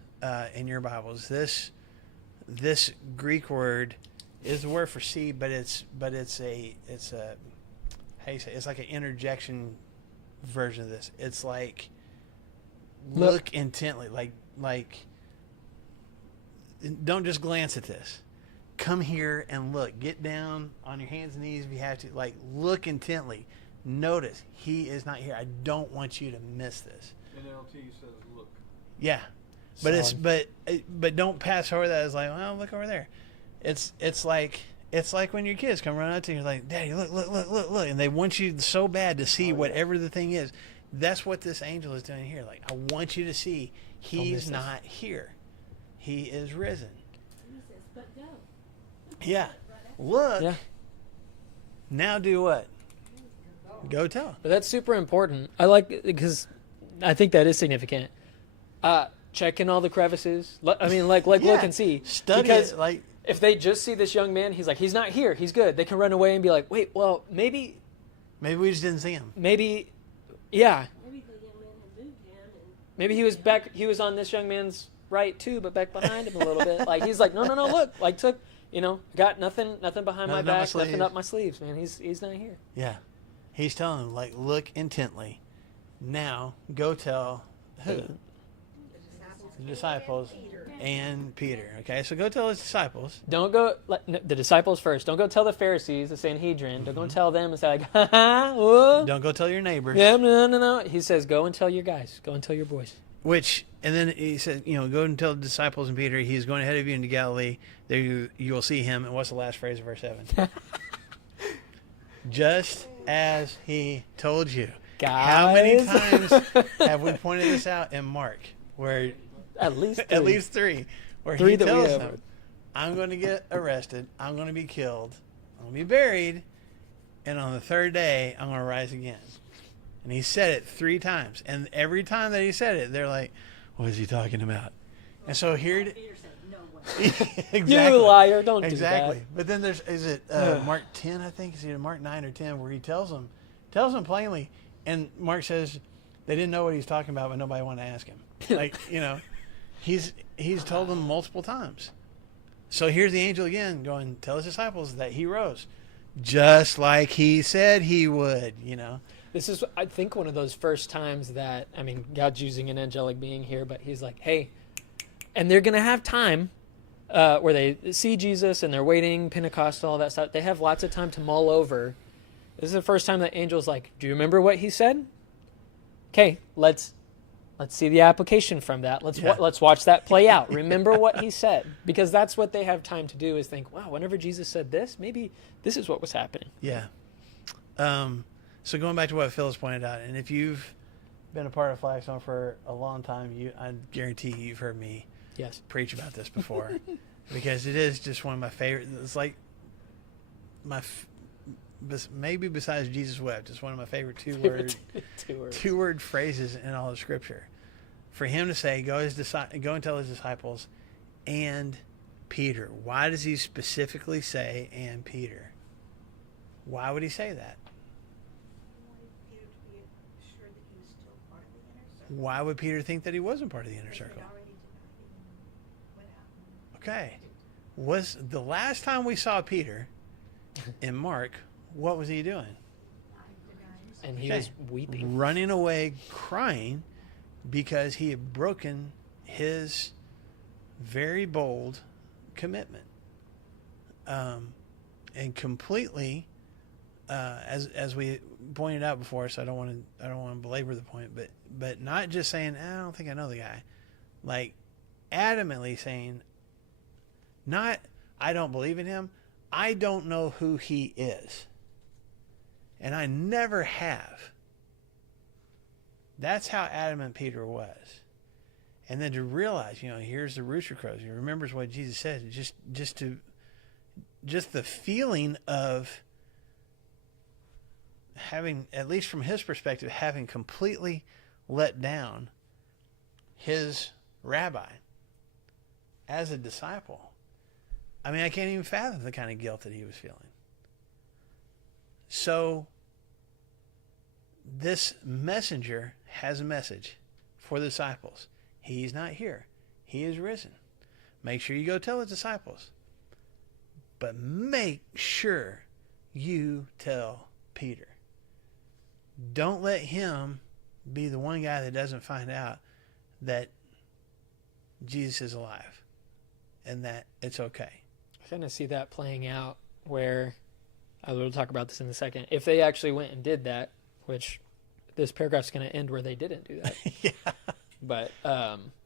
in your Bibles, this Greek word is the word for see, but it's a how you say, it's like an interjection version of this. It's like look intently, like don't just glance at this. Come here and look. Get down on your hands and knees if you have to. Like, look intently. Notice he is not here. I don't want you to miss this. NLT says look. Yeah, but Solid. but don't pass over that as like, well, look over there. It's like when your kids come running up to you, like, Daddy, look, and they want you so bad to see whatever the thing is. That's what this angel is doing here. Like, I want you to see miss he's this. not here. He is risen. He says, but go. Yeah. Look. Yeah. Now do what? Go tell. But that's super important. I like it because I think that is significant. Check in all the crevices. Look Yeah. and see. Study because it. Like, if they just see this young man, he's not here. He's good. They can run away and be like, wait, well, maybe, maybe we just didn't see him. yeah, Maybe the young man had moved him and maybe he was back. He was on this young man's right too, but back behind him a little bit. Like he's like, no, look, like got nothing behind my Nothing up my back, sleeves. nothing up my sleeves, man. He's not here. Yeah. He's telling them, like, look intently. Now, go tell who? The disciples and Peter. Okay, so go tell his disciples. Don't go the disciples first. Don't go tell the Pharisees, the Sanhedrin. Don't go and tell them and say like, ha ha, whoa. Don't go tell your neighbors. Yeah, no. He says, go and tell your guys. Go and tell your boys. And then he said, go and tell the disciples and Peter, he's going ahead of you into Galilee. There you will see him. And what's the last phrase of verse 7? Just as he told you. Guys. How many times have we pointed this out in Mark? Where At least at least 3, where 3 he that we tells have. them, I'm going to get arrested. I'm going to be killed. I'm going to be buried. And on the third day, I'm going to rise again. And he said it 3 times. And every time that he said it, they're like, what is he talking about? And so here it Peter said, no way. exactly. You liar, don't Exactly. do that. But then is it Mark 10, I think? Is it Mark 9 or 10, where he tells them plainly, and Mark says they didn't know what he's talking about, but nobody wanted to ask him. Like, he's told them multiple times. So here's the angel again going, tell his disciples that he rose. Just like he said he would, This is, I think, one of those first times that, I mean, God's using an angelic being here, but he's like, hey, and they're going to have time where they see Jesus and they're waiting, Pentecost, all that stuff. They have lots of time to mull over. This is the first time that angel's like, do you remember what he said? Okay, let's see the application from that. Let's watch that play out. Remember what he said, because that's what they have time to do, is think, wow, whenever Jesus said this, maybe this is what was happening. Yeah. So going back to what Phyllis pointed out, and if you've been a part of Flagstone for a long time, I guarantee you've heard me preach about this before, because it is just one of my favorite. It's like maybe besides Jesus wept, it's one of my favorite two word phrases in all of Scripture. For him to say, go and tell his disciples, and Peter. Why does he specifically say, and Peter? Why would he say that? Peter to be sure that he was still part of the inner circle. Why would Peter think that he wasn't part of the inner Because circle? they'd already denied him and went out. Okay. Was the last time we saw Peter in Mark, what was he doing? And he was weeping. Running away, crying, because he had broken his very bold commitment. And completely, as we pointed out before, so I don't want to belabor the point, but not just saying, I don't think I know the guy, like adamantly saying, not I don't believe in him, I don't know who he is, and I never have. That's how adamant Peter was. And then to realize, here's the rooster crows. He remembers what Jesus said. Just the feeling of having, at least from his perspective, having completely let down his rabbi as a disciple. I mean, I can't even fathom the kind of guilt that he was feeling. So this messenger has a message for the disciples. He's not here. He is risen. Make sure you go tell his disciples. But make sure you tell Peter. Don't let him be the one guy that doesn't find out that Jesus is alive and that it's okay. I kind of see that playing out where, I will talk about this in a second, if they actually went and did that, which this paragraph's going to end where they didn't do that. Yeah. But,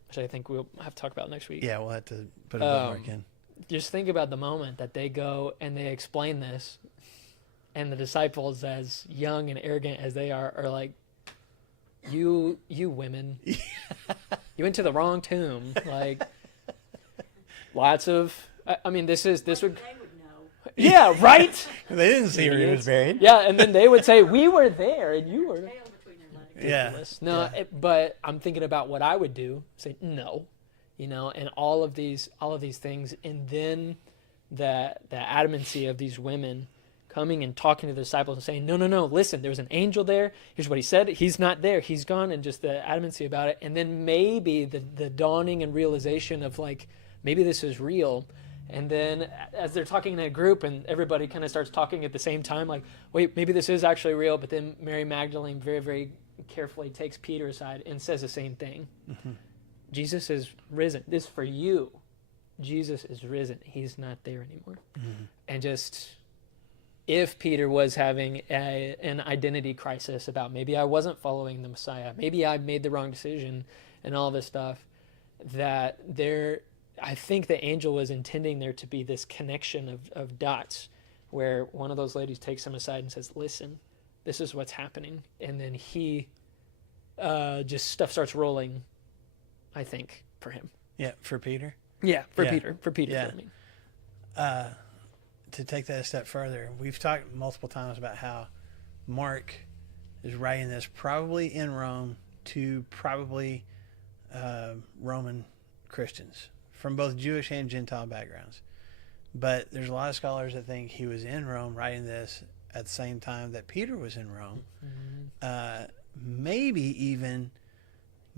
which I think we'll have to talk about next week. Yeah, we'll have to put a bookmark in. Just think about the moment that they go and they explain this, and the disciples, as young and arrogant as they are like, you women, you went to the wrong tomb. Like, lots of, I mean, this would, They would know. yeah, right? They didn't see where he was buried. Yeah, and then they would say, we were there, and you were. Tail between their legs. Yeah. Ridiculous. No, but I'm thinking about what I would do. Say no, and all of these things, and then the adamancy of these women coming and talking to the disciples and saying, no, listen, there was an angel there. Here's what he said. He's not there. He's gone, and just the adamancy about it. And then maybe the dawning and realization of, like, maybe this is real. And then as they're talking in a group and everybody kind of starts talking at the same time, like, wait, maybe this is actually real. But then Mary Magdalene very, very carefully takes Peter aside and says the same thing. Mm-hmm. Jesus is risen. This is for you. Jesus is risen. He's not there anymore. Mm-hmm. And just, if Peter was having an identity crisis about maybe I wasn't following the Messiah, maybe I made the wrong decision and all this stuff, that I think the angel was intending there to be this connection of dots where one of those ladies takes him aside and says, listen, this is what's happening. And then he just stuff starts rolling, I think, for him. Yeah, for Peter? Yeah, for Yeah. Peter. For Peter, Yeah. I mean. to take that a step further, we've talked multiple times about how Mark is writing this probably in Rome to probably Roman Christians from both Jewish and Gentile backgrounds. But there's a lot of scholars that think he was in Rome writing this at the same time that Peter was in Rome. Maybe even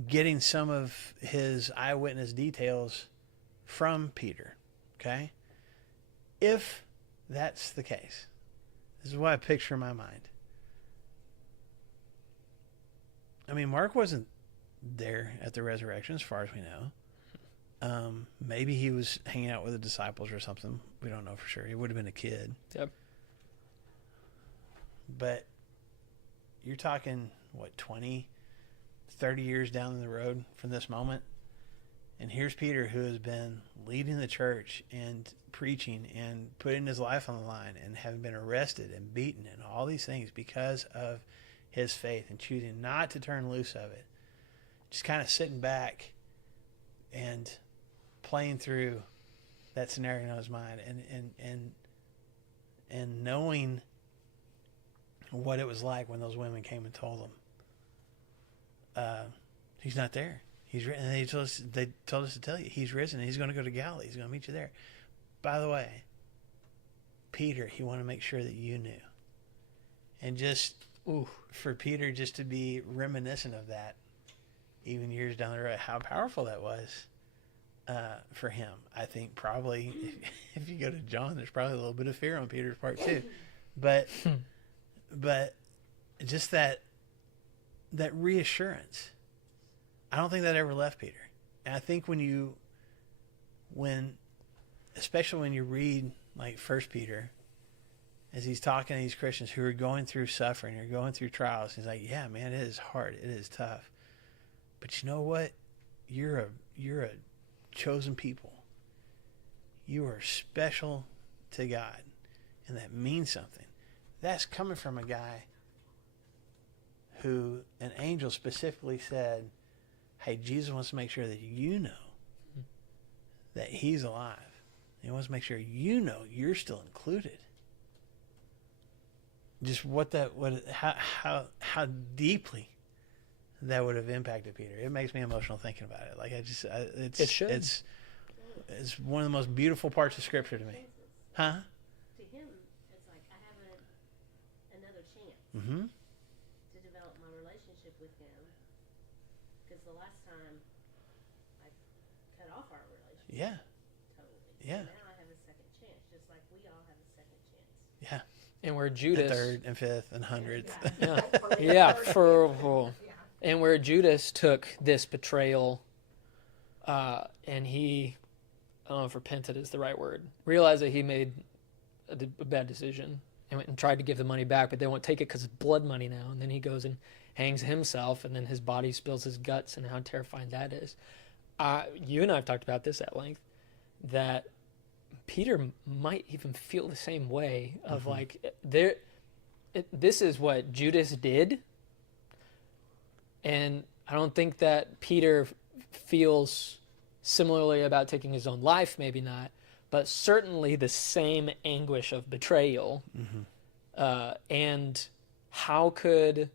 getting some of his eyewitness details from Peter. Okay? If that's the case, this is what I picture in my mind. I mean, Mark wasn't there at the resurrection, as far as we know. Maybe he was hanging out with the disciples or something. We don't know for sure. He would have been a kid. Yep. But you're talking, what, 20, 30 years down the road from this moment? And here's Peter, who has been leading the church and preaching and putting his life on the line and having been arrested and beaten and all these things because of his faith and choosing not to turn loose of it. Just kind of sitting back and playing through that scenario in his mind and knowing what it was like when those women came and told him he's not there. And they told us to tell you he's risen and he's going to go to Galilee. He's going to meet you there. By the way, Peter, he wanted to make sure that you knew. And just for Peter just to be reminiscent of that, even years down the road, how powerful that was for him. I think probably if you go to John, there's probably a little bit of fear on Peter's part too. But just that reassurance, I don't think that ever left Peter. And I think especially when you read like 1 Peter, as he's talking to these Christians who are going through suffering or going through trials, he's like, yeah, man, it is hard. It is tough. But you know what? You're a chosen people. You are special to God. And that means something. That's coming from a guy who an angel specifically said, hey, Jesus wants to make sure that you know that he's alive. He wants to make sure you know you're still included. Just how deeply that would have impacted Peter. It makes me emotional thinking about it. Like It should. It's one of the most beautiful parts of Scripture to me. Huh? To him, it's like I have another chance Mm-hmm. to develop my relationship with him. Because the last time I cut off our relationship Yeah. totally. Yeah. So now I have a second chance, just like we all have a second chance. Yeah. And where And Judas, third and fifth and hundredth. and where Judas took this betrayal, and he, I don't know if repented is the right word, realized that he made a bad decision and went and tried to give the money back, but they won't take it because it's blood money now. And then he goes and hangs himself, and then his body spills his guts, and how terrifying that is. You and I have talked about this at length, that Peter might even feel the same way of like this is what Judas did, and I don't think that Peter feels similarly about taking his own life, maybe not, but certainly the same anguish of betrayal. And how could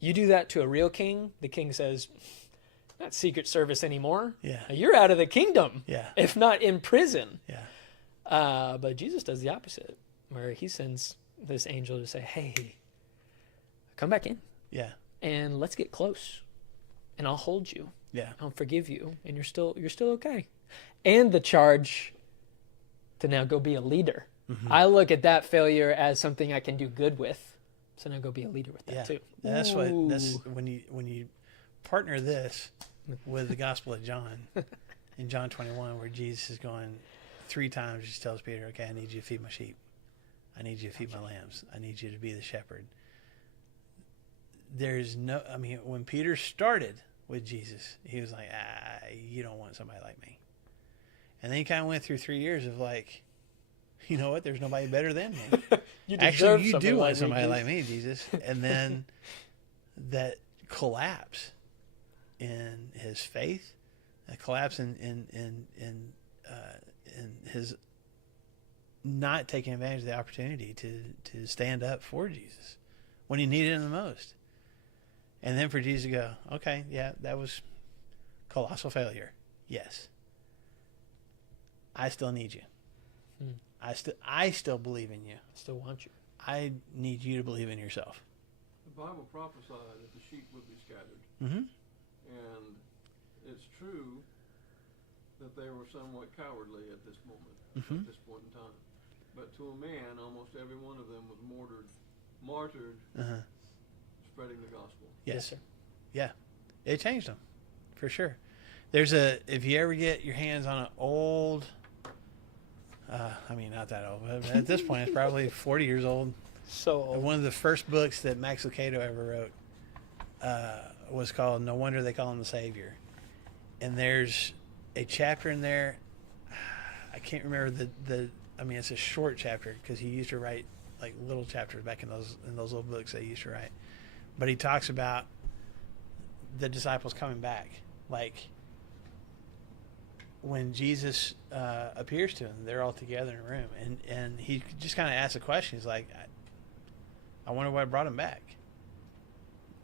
you do that to a real king? The king says, not Secret Service anymore. Yeah. You're out of the kingdom. Yeah. If not in prison. Yeah. But Jesus does the opposite, where he sends this angel to say, hey, come back in Yeah. and let's get close, and I'll hold you. Yeah. I'll forgive you, and you're still okay. And the charge to now go be a leader. I look at that failure as something I can do good with. So now go be a leader with that too. And that's Ooh. when you partner this with the Gospel of John in John 21, where Jesus is going 3 times, just tells Peter, okay, I need you to feed my sheep. I need you to feed my lambs. I need you to be the shepherd. When Peter started with Jesus, he was like, you don't want somebody like me. And then he kind of went through 3 years of like, you know what, there's nobody better than me. Actually, you do want somebody like me, Jesus. And then that collapse in his faith, that collapse in his not taking advantage of the opportunity to stand up for Jesus when he needed him the most. And then for Jesus to go, okay, yeah, that was colossal failure. Yes. I still need you. I still believe in you. Still want you. I need you to believe in yourself. The Bible prophesied that the sheep would be scattered. Mm-hmm. And it's true that they were somewhat cowardly at this moment, at this point in time. But to a man, almost every one of them was martyred, spreading the gospel. Yes. sir. Yeah. It changed them, for sure. If you ever get your hands on an old, not that old, but at this point it's probably 40 years old. So old. One of the first books that Max Lucado ever wrote was called No Wonder They Call Him the Savior. And there's a chapter in there, I can't remember it's a short chapter because he used to write like little chapters back in those little books that he used to write. But he talks about the disciples coming back. Like when Jesus appears to them, they're all together in a room. And he just kind of asks a question. He's like, I wonder what brought him back.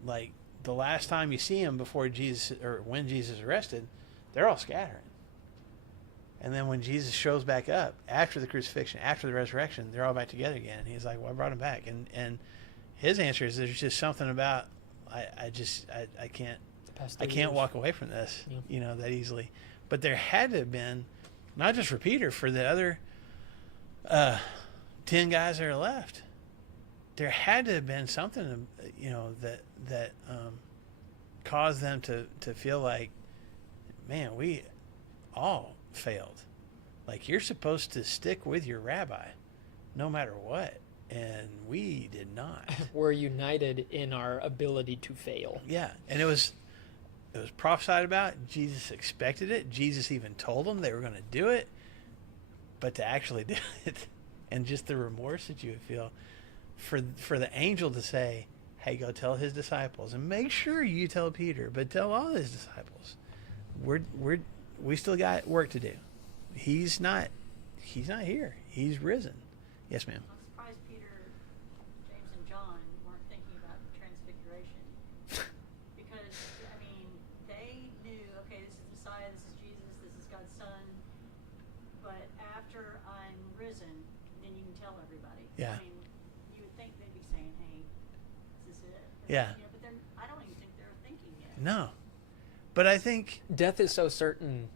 Like the last time you see him before Jesus, or when Jesus is arrested, they're all scattering. And then when Jesus shows back up after the crucifixion, after the resurrection, they're all back together again. He's like, what brought him back? And his answer is, there's just something about, I can't walk away from this, that easily. But there had to have been, not just for Peter, for the other 10 guys that are left. There had to have been something, that caused them to feel like, man, we all failed. Like, you're supposed to stick with your rabbi no matter what. And we did not. We're united in our ability to fail. Yeah. And it was prophesied about. Jesus expected it. Jesus even told them they were going to do it. But to actually do it, and just the remorse that you would feel for the angel to say, hey, go tell his disciples, and make sure you tell Peter, but tell all his disciples, we still got work to do. He's not here. He's risen. Yes, ma'am. I'm surprised Peter, James, and John weren't thinking about transfiguration. Because, they knew, okay, this is Messiah, this is Jesus, this is God's Son. But after I'm risen, then you can tell everybody. Yeah. You would think they'd be saying, hey, is this it? Yeah. But I don't even think they're thinking yet. No. But I think Death is so certain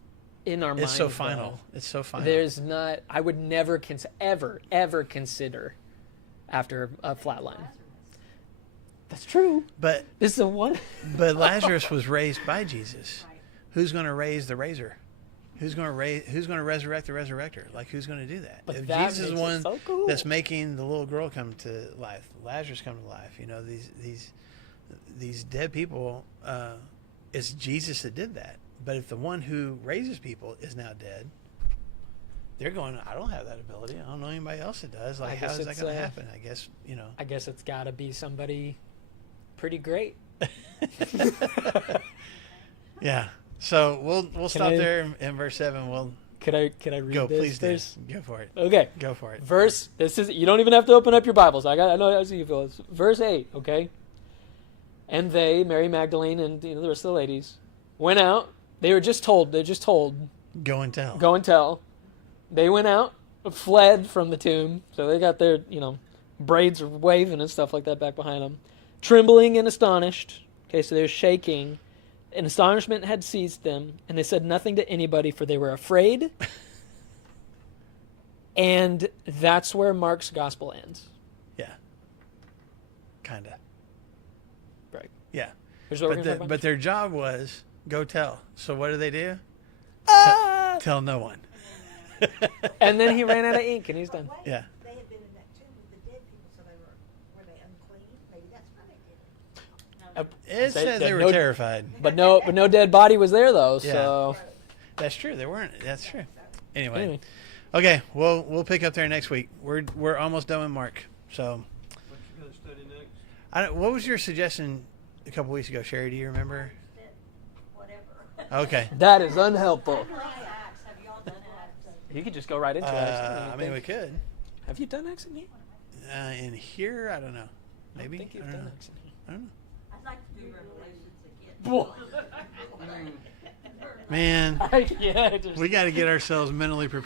in our minds. it's so final. though. It's so final. There's not. I would never ever consider after a flatline. That's true. But This is a one. but Lazarus was raised by Jesus. Right. Who's going to raise the raiser? Who's going to resurrect the resurrector? Like, who's going to do that? But If that Jesus is makes the it one so cool. that's making the little girl come to life, Lazarus come to life. These dead people. It's Jesus that did that. But if the one who raises people is now dead, they're going, I don't have that ability. I don't know anybody else that does. Like, how guess is that it's, going to happen? I guess, I guess it's got to be somebody pretty great. Yeah. So we'll stop I- there in verse 7. We'll Could I read go. this? Please do. Verse? Go for it. Okay. Go for it. Verse. This is. You don't even have to open up your Bibles. I know. I see you feel this. Verse 8. Okay. And they, Mary Magdalene, and the rest of the ladies, went out. They were just told. They're just told. Go and tell. Go and tell. They went out, fled from the tomb. So they got their braids waving and stuff like that back behind them, trembling and astonished. Okay, so they're shaking. And astonishment had seized them, and they said nothing to anybody, for they were afraid. And that's where Mark's gospel ends. Yeah. Kind of. Right. Yeah. Here's what we're gonna talk about. But their job was go tell. So what do? Tell no one. And then he ran out of ink, and he's done. But wait, Yeah. They had been in that tomb with the dead people, so were they unclean? Maybe that's why they did it. It They- says they they were no- terrified. But no dead body was there though. Yeah. So That's true. They weren't. That's true. Anyway. anyway, Okay. We'll pick up there next week. We're almost done with Mark. So, What you going to study next? what was your suggestion a couple weeks ago, Sherry? Do you remember? Whatever. Okay. that is unhelpful. Acts. Have you all done Acts? You could just go right into it. I mean, we could. Have you done X in here? In here, I don't know. Maybe. I don't think you've don't done know. X in here. I don't know. I'd like to do Revelations again. Whoa. Man, Yeah, just we got to get ourselves mentally prepared.